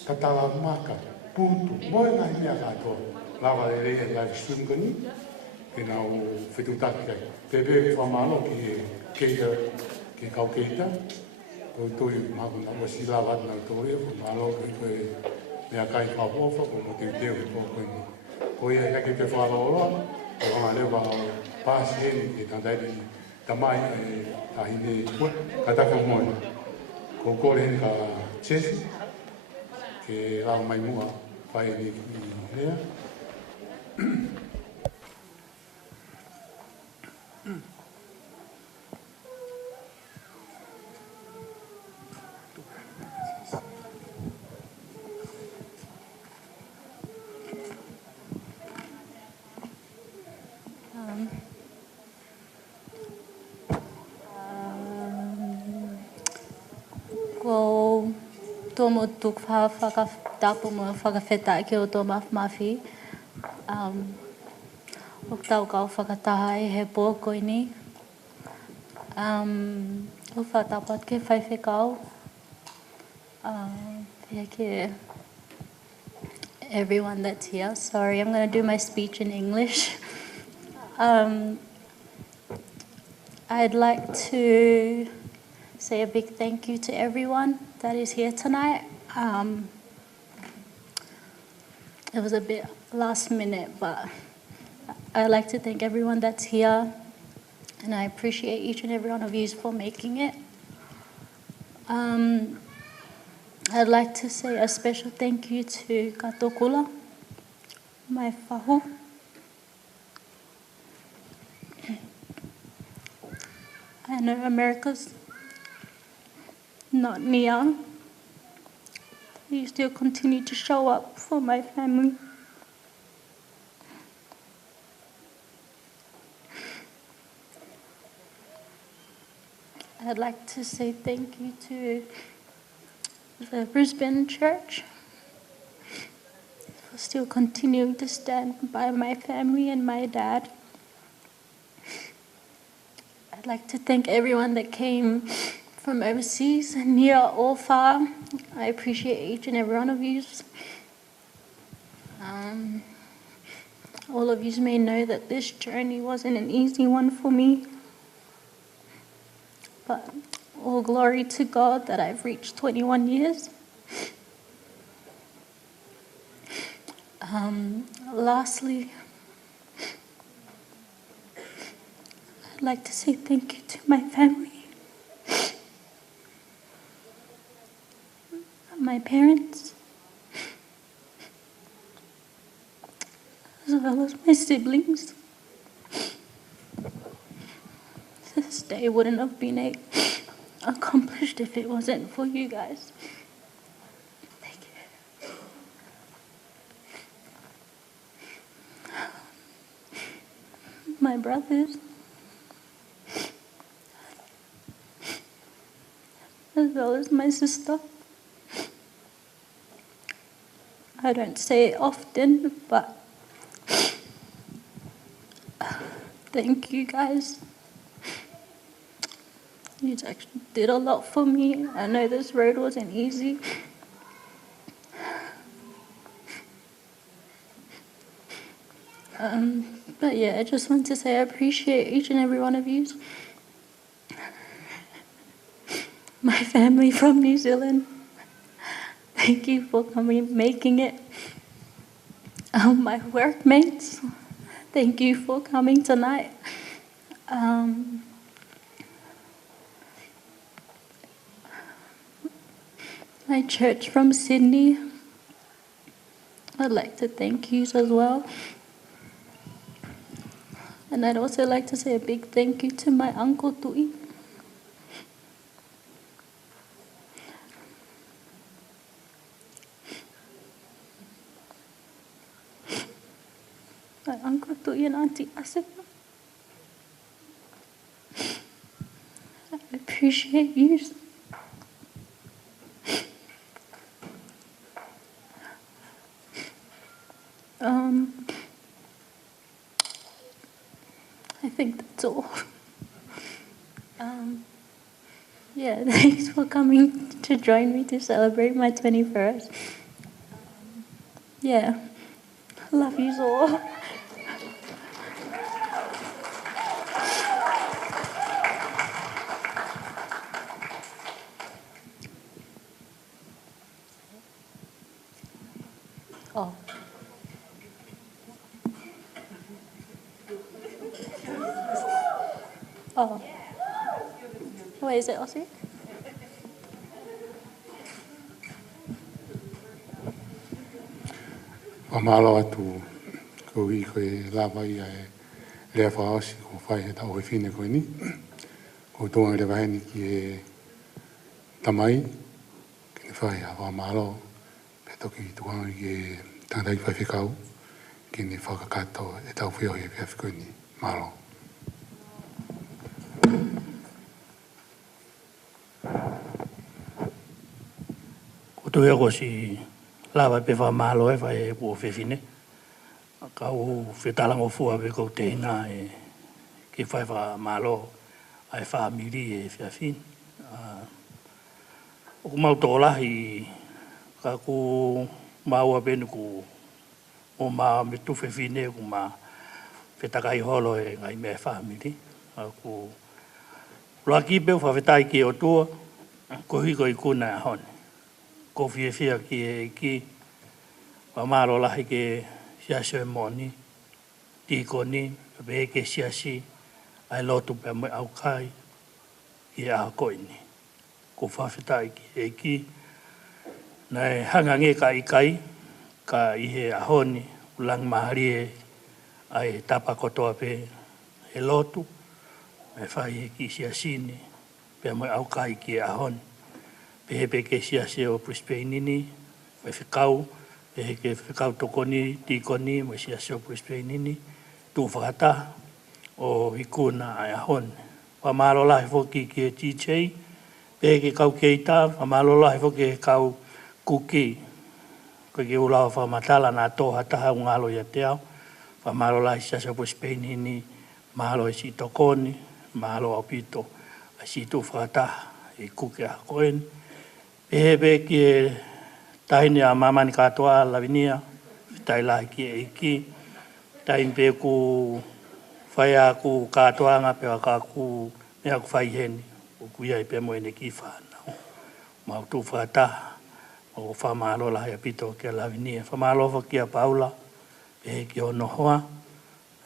ka tawa maka, putu, moi ngai mea kātoa. Lava e rei e live stream koni, ke nā o whetutaki kai. Pepe whamalo ki e keita, ke kau keita, ko toi mahu na wasi lava na toi, whamalo ki koe mea kai whapofa, ko mo te teo ki pō koni. Ko ia heke te whalaoroa, ko hanga lewa pāsi heni ke tātairi tamai e tahine kua, ka tako moi. Ko kore heni ka chesi, ke rao mai mua, whae ni ki hea. Ko tō mo tuk whakatapu mo whakawheta ki o tō mawhi. O tau kau whakataha e he pōkoi ni. O whatapat ke whaiwhi kau. Pia ke everyone that's here. Sorry, I'm going to do my speech in English. I'd like to say a big thank you to everyone that is here tonight. It was a bit last minute, but I'd like to thank everyone that's here, and I appreciate each and every one of you for making it. I'd like to say a special thank you to Katokula, my whahu. I know America's not near. You still continue to show up for my family. I'd like to say thank you to the Brisbane Church for still continuing to stand by my family and my dad. I'd like to thank everyone that came from overseas, near or far. I appreciate each and every one of you. All of you may know that this journey wasn't an easy one for me. But all glory to God that I've reached 21 years. Lastly, I'd like to say thank you to my family. My parents, as well as my siblings. This day wouldn't have been accomplished if it wasn't for you guys. Thank you. My brothers, as well as my sister. I don't say it often, but thank you guys. You actually did a lot for me. I know this road wasn't easy. But yeah, I just want to say I appreciate each and every one of you. My family from New Zealand. Thank you for coming, making it. My workmates, thank you for coming tonight. My church from Sydney, I'd like to thank you as well. And I'd also like to say a big thank you to my uncle Tui. my Uncle Tui and Auntie Asif. I appreciate you. I think that's all. Yeah, thanks for coming to join me to celebrate my 21st. Yeah, love you all. Oh. Oh. Wait, is it Aussie? Whamalo atu ko i koe lawa ia e lea whaosi ko whai he tau he whine koe ni. Ko tonga le waheni ki e tamai, ki ne whai a whamalo, pe toki tuanga ki e tangai whai whikau, ki ne whakakato e tau whio he whiawhi koe ni. Malo. Ko tu e ko si lawa pe whamalo e whai e po whiwhine. Kau whetalango fua pe kou te hina e ki whai whamalo ai whamiri e whiawhin. O ku mau tō lahi ka ku maua penu ku o ma me tu whiwhine ku ma whetakai holo e ngai mea whamiri. Ku laki peu whawhetai ki o tua, ko hiko i kuna a hone. Ko whiawhia ki e ki, whamalo lahi ke siasio e moni, tiko ni, pe ke siasi, ai lotu pe mo au kai, ki a koini. Ko whawhetai ki e ki, nei hanga nge ka i kai, ka i he ahoni, ulang mahari e, ai tapa kotoa pe he lotu, me whai he ki siasini, pe mo au kai ki e ahoni. Pe he pe ke siasi o Brisbane ni, pe whikau, pe he ke whikau tokoni, tikoni, mo siasi o Brisbane ni, tu whakata o hikuna ai ahoni. Whamalo lahi whoki ki e TJ, pe he ke kau keita, whamalo lahi whoki e kau kuki. Ko ke ulawa whamatala nā tōha taha o ngalo ia te au, whamalo lahi siasi o Brisbane ni, mahalo e si tokoni, mahalo au pito, a si tu whakata e kuki a koeni. Pehepe ki e tahine a mamani katoa lavinia, tai lahi ki e iki, tahin pe ku whai a ku katoanga pe waka ku mea ku whai heni, o ku iai pe mo ene ki whanau. Mau tu whata, o whamalo lahi a pito ki a lavinia. Whamalo wha ki a Paula, pehe ki o nohoa,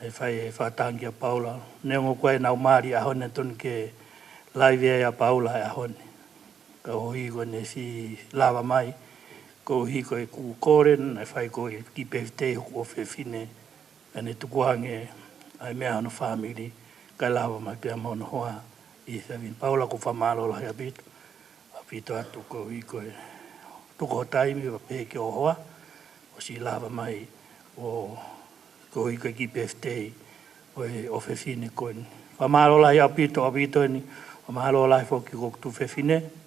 e whai e whatangi a Paula. Neongo koe nau maari a hone tun ke laive a Paula a hone. Ka hoi ko ne si lava mai, ko hi ko e ku koren, e whai ko e ki pefte o whiwhine, e ne tukuange ai mea hano whamiri, ka lava mai pia mono hoa i whiwhine. Paula ko whamalo lahi a pito atu ko hi ko e tuko taimi wa pehe ki o hoa, o si lava mai o ko hi ko e ki pefte o whiwhine ko ni. Whamalo lahi a pito ni, whamalo lahi whoki ko tu whiwhine,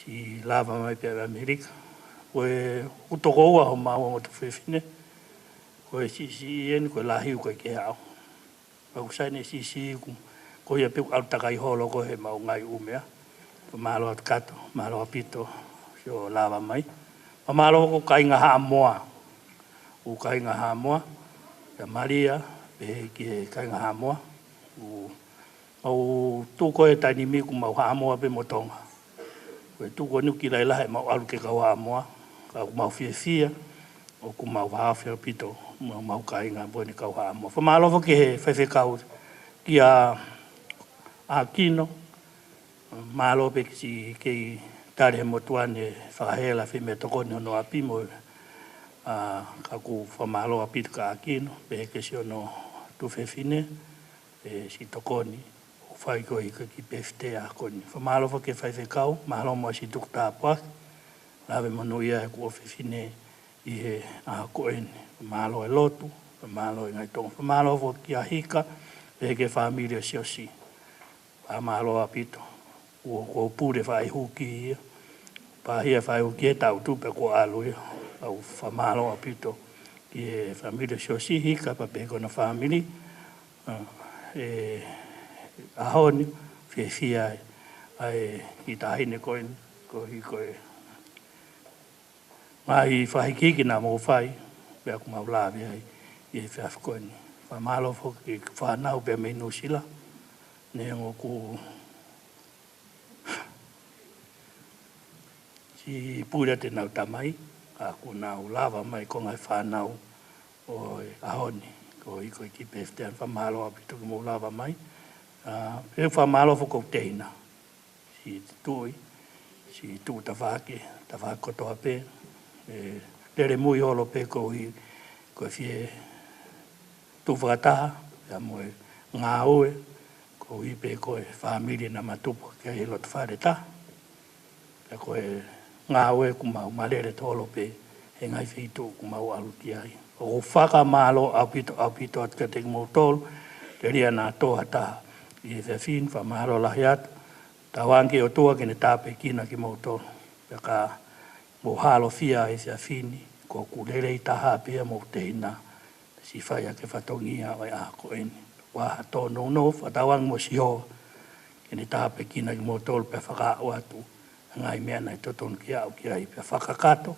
si lava mai pe Amerika. Koe utoko ua ho maua mo tu whiwhine. Koe si eni koe lahiu koe ke hao. Pau saine si ko ia pe au takai holo ko he mau ngai umea. Malo at kato, malo apito, so lava mai. Malo ko kainga haa moa. U kainga haa moa. Ya Maria, pe ki kainga haa moa. Au tu koe tani miku mau haa moa pe motonga. Koe tuko nuki lai lahe mau alu ke kawa moa, ka mau whiawhia, o ku mau hawhia pito, mau kainga boni kawa moa. Whamalofa ke he whaiwhekau ki a kino, malope ki kei tare he motuane whakahela whime tokoni hono api mo, ka ku whamaloa pito ka a kino, pe ke si ono tu whiwhine, si tokoni. Whai ko hika ki pefte a koni. Whamalofa ke whaiwhekau, mahalo mo si tukta apuak, lawe manu ia e kua whiwhine i he a koeni. Whamalo e lotu, Whamalo i ngai tonga. Whamalo fo ki a hika, e ke whamilia siosi. Whamalo a pito. Ko pūre whai huki ia. Pahia whai huki e tau tupe ko alu ia. Au whamalo a pito. Ki e whamilia siosi hika pa peko na whamili. Ahoni, whia ai i tahine koe, ko hi koe. Mai whahikiki nā mō whai, pia ku mau lawe ai, i e whiawhikoini. Whamalo whoki whanau pia mei no sila, ne ngō ku si pūra te nau tamai, a ku nau lawa mai ko ngai whanau o ahoni, ko i koe ki peftean whamalo apitu ki mō lawa mai. E whamalo whoko teina, si tui, si tū ta whakotoa pē, tere mui holo pe ko i ko fie tu whakataha, ia moe ngā oe, ko i pe ko e whamiri na matupu kia he lotu whareta. Ia ko e ngā oe ku mau marere tolo pe he ngai whitu ku mau aluti ai. O whakamalo au pito atka te mo tolu, te ria nā toha taha i e whiawhin, whamalo lahi atu, tawangi o tua kene tāpe kina ki mo tolu. Ia ka mo halo fia e se afini, ko kurere i taha pia mo teina, si whai a ke whatongia o e ako eni. Waha tō no, whatawang mo si hoa, kene taha pe kina ki mo tolu pe whakao atu, ngai mea nei totonu ki au ki ai pe whakakato,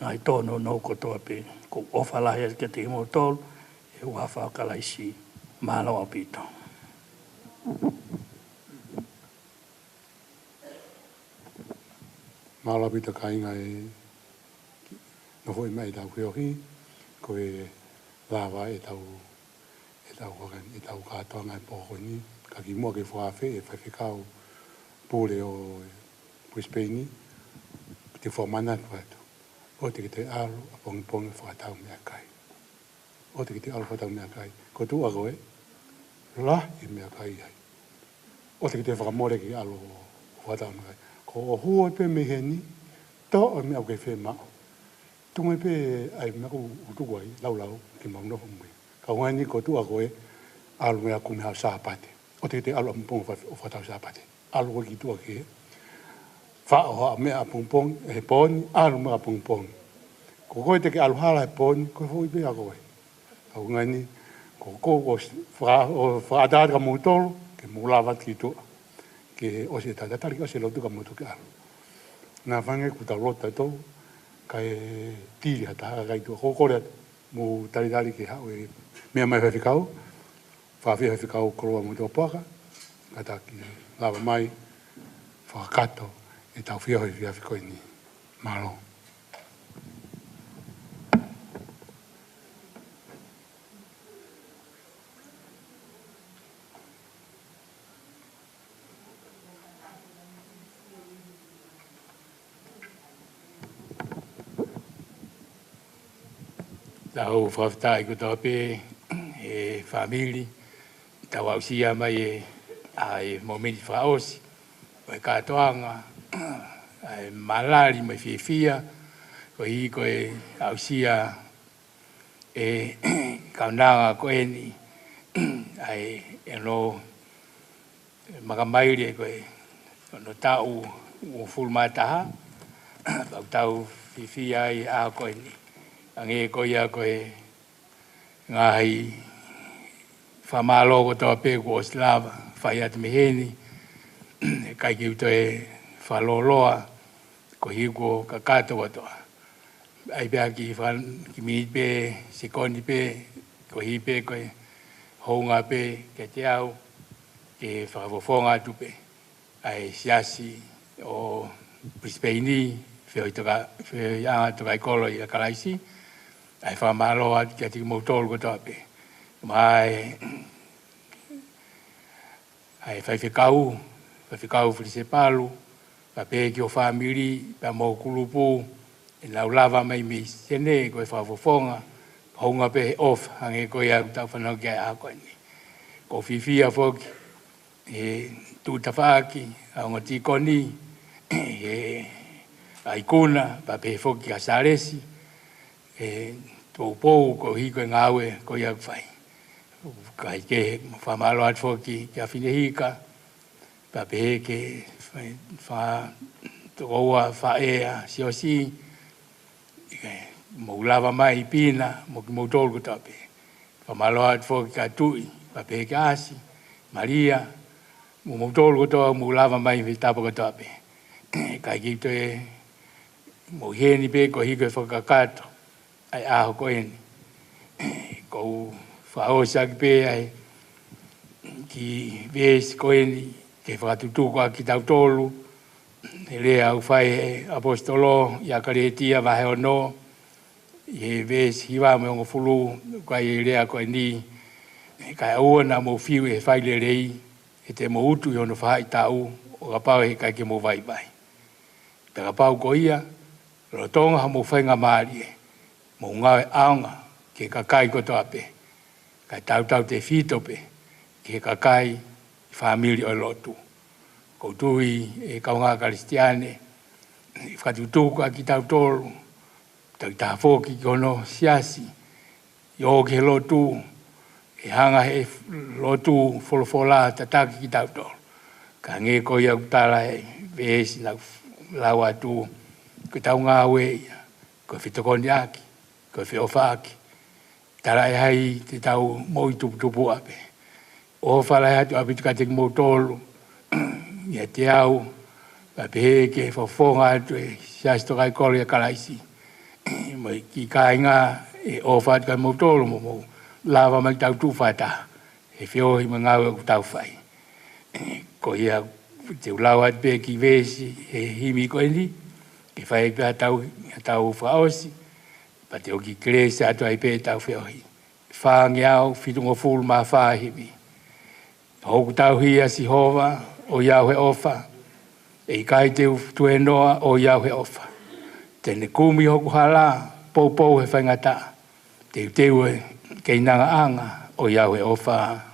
ngai tō no kotoa pe, ko ofalahi a ke te mo tolu, e uha whakalaisi malo apito. Māla pita ka inga e no hoi mai tau whiohi, ko e lawa e tau katoa ngai pōhoni, ka ki mua ke whawhe e whawhikau pūre o Brisbane, te whamanatu atu. O te ki te alo a pongi whakatau mea kai. O te ki te alo whakatau mea kai. Ko tu a koe, la i mea kai ai. O te ki te whakamore ki alo whakatau mea kai. Ko o hua pe me heni, tō o mea ke whē mao. Tungai pe ai mea ku utuku ai, lau, ki mau noho mui. Ka huani ko tu a koe, alo mea ku mea sāpate. O te alo a mpunga o whatau sāpate. Alo ko ki tu a ke. Whao hoa mea pungpong, he pōni, alo mea pungpong. Ko koe te ke alo hala he pōni, koe hoi pe a koe. Ka huani, ko whaatārika mō tolu, ke mō lawat ki tua. Ke o se tatatari o se lotu ka motu ke alo. Nā whange ku tau rota tau, ka e tiri hata haka kai tua. Ko kore mō taritari ke hao e mea mai whiwhikau, whawhia whiwhikau koroa mō tua paka, ka taki lawa mai, whakakato, e tau whia hoi whiwhikoi ni malo. Tau whawhitai ko tau pe e whamili, tau au sia mai e momini whaosi, o e katoanga, e malari mai whiwhia, ko hi ko e au sia e kaunanga ko eni, ai no makamairi ko e no tau o fulmataha, tau whiwhia i a ko eni. Ange ko ia ko e ngai whamalo ko tō pē ko o Slava, whai atu meheni, kai ki uto e whaloloa, ko hiko ka katoa toa. Ai pēa ki mii pē, sikoni pē, ko hi pē ko e hounga pē, ke te au, ke whakafofonga atu pē. Ai siasi o Brisbane, whioi anga toka i kolo i a Kalaisi, ai whamalo atu kia tiki mautolu ko tāpe. Mai ai whaiwhikau whiri se palu, pa pē ki o whamiri, pa mō kulupu, e nau lava mai mi sene, ko e whafofonga, hounga pē off, hange ko ia tau whanau kia a koe ni. Ko whiwhia whoki, e tūtawhaki, a ngā tikoni, e aikuna, pa pē whoki a saresi, Pou ko hiko ngawe ko ia fai. Kai ke whamalo at whoki kia whine hika. Pa pehe ke wha tokoua wha ea si o si. Mo lava mai pina mo ki mo tolu ko tape. Whamalo at whoki ka tui. Pa pehe ke asi. Maria. Mo tolu ko toa mo lava mai vi tapa ko tape. Kai ki to e mo heni pe ko hiko whakakato. Ai aho ko eni. Ko whaosa ki pe ai ki vesi ko eni ke whakatutu ko ki tau tolu. E lea au whai e apostolo i akaretia vahe o no. I vesi hiwa me ongo fulu kai e lea ko eni. Kai aua na mo fiu e whai le rei. E te mo utu i ono whai tau o kapau e kai ke mo vai vai. Te kapau ko ia. Rotonga ha mo whainga maari e. Mo ngawe aonga ke kakai ko toape. Kai tau te whitope ke kakai whamili o lotu. Ko tui e kaunga karistiane. Whakatutuka ki tau tolu. Tau tāwhoki kono siasi. Iho ke lotu. E hanga he lotu wholofola tataki ki tau tolu. Ka nge ko ia utala e veesi lau atu. Ko tau ngā weia. Ko whitokoni aki. Ko whiowhaaki. Tara e hai te tau moi tupu ape. O whalai hatu api tuka te mo tolu. Ia te au. Pa pehe ke whawhonga atu e siasto kai kori a karaisi. Moi ki kāinga e o whatu kai mo tolu mo lava mai tau tūwhata. E whiohi ma ngāwe ku tau whai. Ko ia te ulau atu pe ki vesi e himi ko eni. Ke whai pia tau whaosi. Pa te oki krese atu ai pe tau whiohi. Whaangi au, whitungo fulu ma whahimi. Hoku tau hia si hova, o iau he ofa. E kai te tue noa, o iau he ofa. Tene kumi hoku hala, pou he whaingata. Te teue, kei nanga anga, o iau he ofa.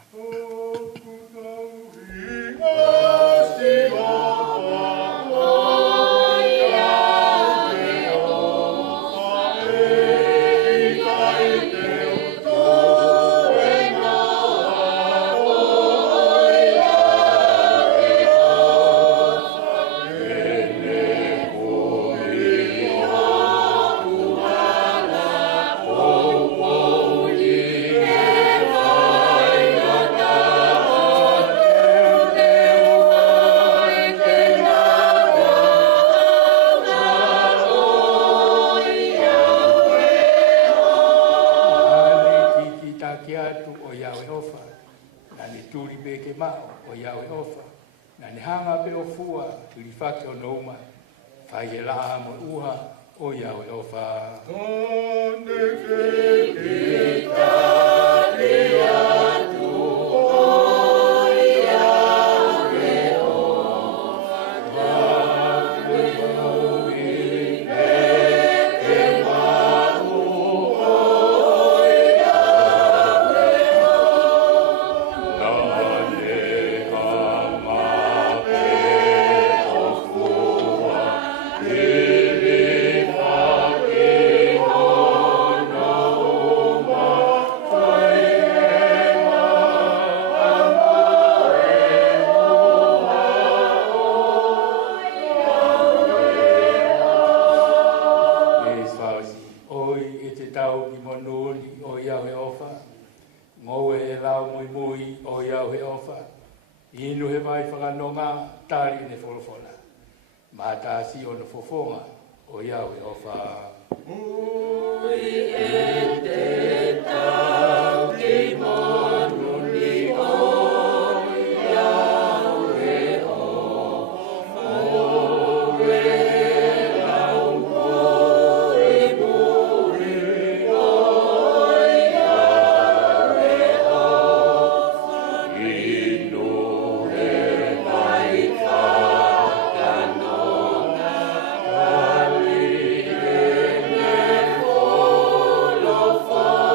For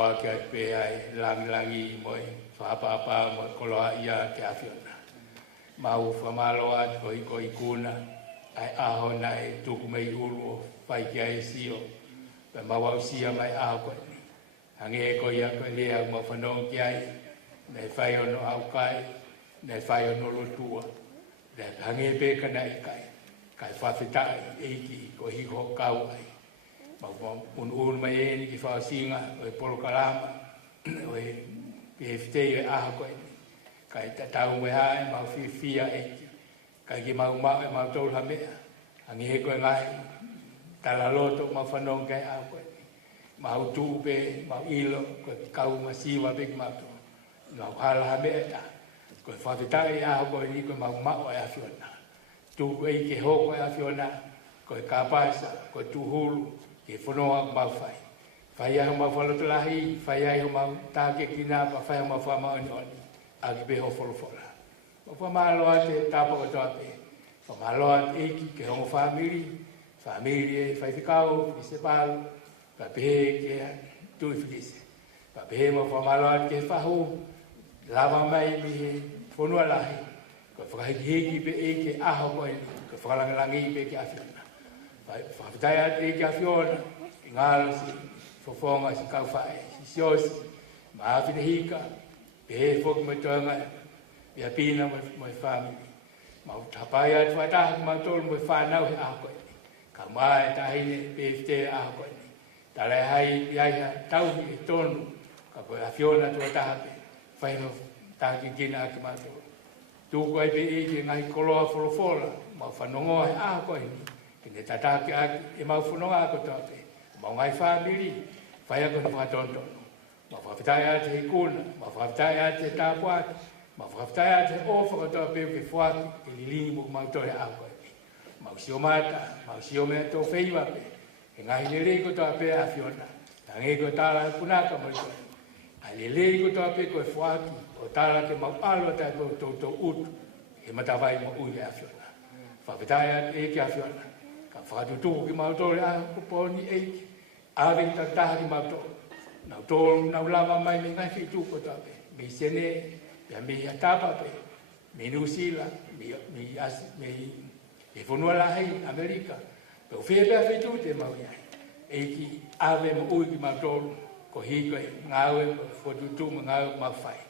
Wā kia pe ai langi moi whapapa mo koloa ia ke awhiona. Mau whamaloa ko i kuna ai aho nai tuku mei ulu o whai kia e sio. Pe mawau sia mai aho koe ni. Hange ko ia koe lea mo whanong kia i. Nei whai ono au kai, nei whai ono lotua. Nei hange pe kana i kai. Kai whawhitai eiki ko hiko kau ai. Mau un mai e ni ki whaasinga o e polo kalama o e PFT e aha koe ni. Kai tatau me hae mau whiwhia eiki. Kai ki mau e mau tolu ha mea. Hangi he koe ngai tala loto mau whanong kai aha koe ni. Mau tupe, mau ilo, koe kau masiwa pe ki mau tolu. Mau hala ha mea ta. Koe whawhitai aha koe ni koe mau e awhiona. Tuku eiki hoko e awhiona. Koe kapasa, koe tuhulu. Ke whanoa mau whai. Whai aho mau whalotolahi, whai aho mau tāke kina, whai aho mau whamau ni oni. Agi beho wholowhola. Whamaloa te tāpaka toa pe. Whamaloa te eiki ke hongo whamiri. Whamiri e whai whikau, whise palu. Papehe ke tui whikise. Papehe mau whamaloa ke whahu. Lava mai mi he whanua lahi. Ko whakahiki pe eike aho koe ni. Ko whakalangalangi pe ke awhiona. Whakataya e kia whiona, i ngāra si whawhonga si kauwhae, si siosi, maawhina hika, pehe whoki mai toanga, pia pina mai whamiri. Mau tapai atu whaitaha ki mau tolu mai whanau he aho koe ni. Ka mai tahine PFT aho koe ni. Tala hai iaia tauhi e tonu, ka koe a whiona tua taha pe, whaino taha ki kina aki mau tolu. Tūko ai pe eke ngahi koloa wholowhola, mau whanongoa he aho koe ni. Kene tatake e mau whanonga ako tope. Mau ngai whamiri, whai ako ni whatontono. Mau whawhitai ate he kuna, mau whawhitai ate he tāpuaki, mau whawhitai ate he ofa o tope ke whaki, e lilingi mo mau tohe ako e. Mau sio mata, mau sio mea tō wheiwa pe. E ngahi lele ko tope a whiona. Tange ko tāla punaka mo ito. A lele ko tope ko e whaki, o tāla ke mau alo tai ko tō utu. E matawai mo ui a whiona. Whawhitai ate e ki a whiona. Ka whakatutuku ki mautore a kuponi eiki. Awe ki tataha ki mautore. Nau tōru, nau lama mai me ngai whitu ko tape. Me sene, pia me atapa pe. Me Nusila, me whanua lahei, Amerika. Pe o whewea whitu te mau iai. Eiki awe mo ui ki mautore. Ko hiko e ngāwe, whatutu mo ngāwe mau whai.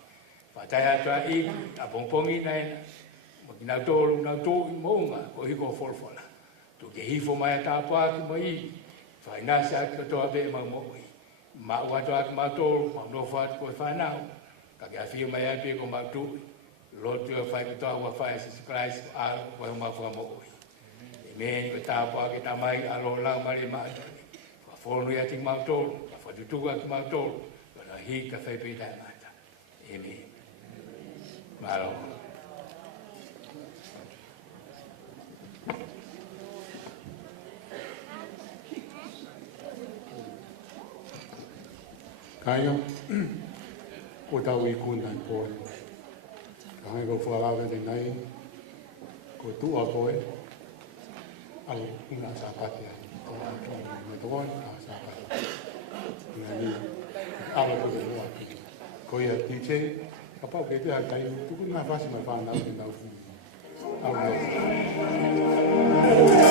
Whatai atua eiki, a pongpongi naena. Mo ki nau tōru, nau tōru mounga, ko hiko wholwhola. Tu ke hifo mai tāpua ki mo i, whai nasi ake toa pe mau mo'i. Ma ua toa ki mau tōru, mau nofu atu koe whanau. Ka ke a whio mai ape ko mau tui. Lotu e whai ki toa ua whai Jesus Christ, a koe mau wha mo'i. E meni koe tāpua ki tamai alo lau mare maatani. Wha whonu ia ti mau tōru, wha tutuka ki mau tōru, wha hi ka whai pe tai mata. Amen. Malo. Kaya, ko tau I kuna koe. Kaya ko whalawe te nei, ko tua koe, au una sapati ai. Ko atu me toi, a sapati. Nga ni, awa ko te roa ki. Ko ia teaching, ka pau ke te hakai, tuku ngā whasi mai whanau te nau fu. Au no.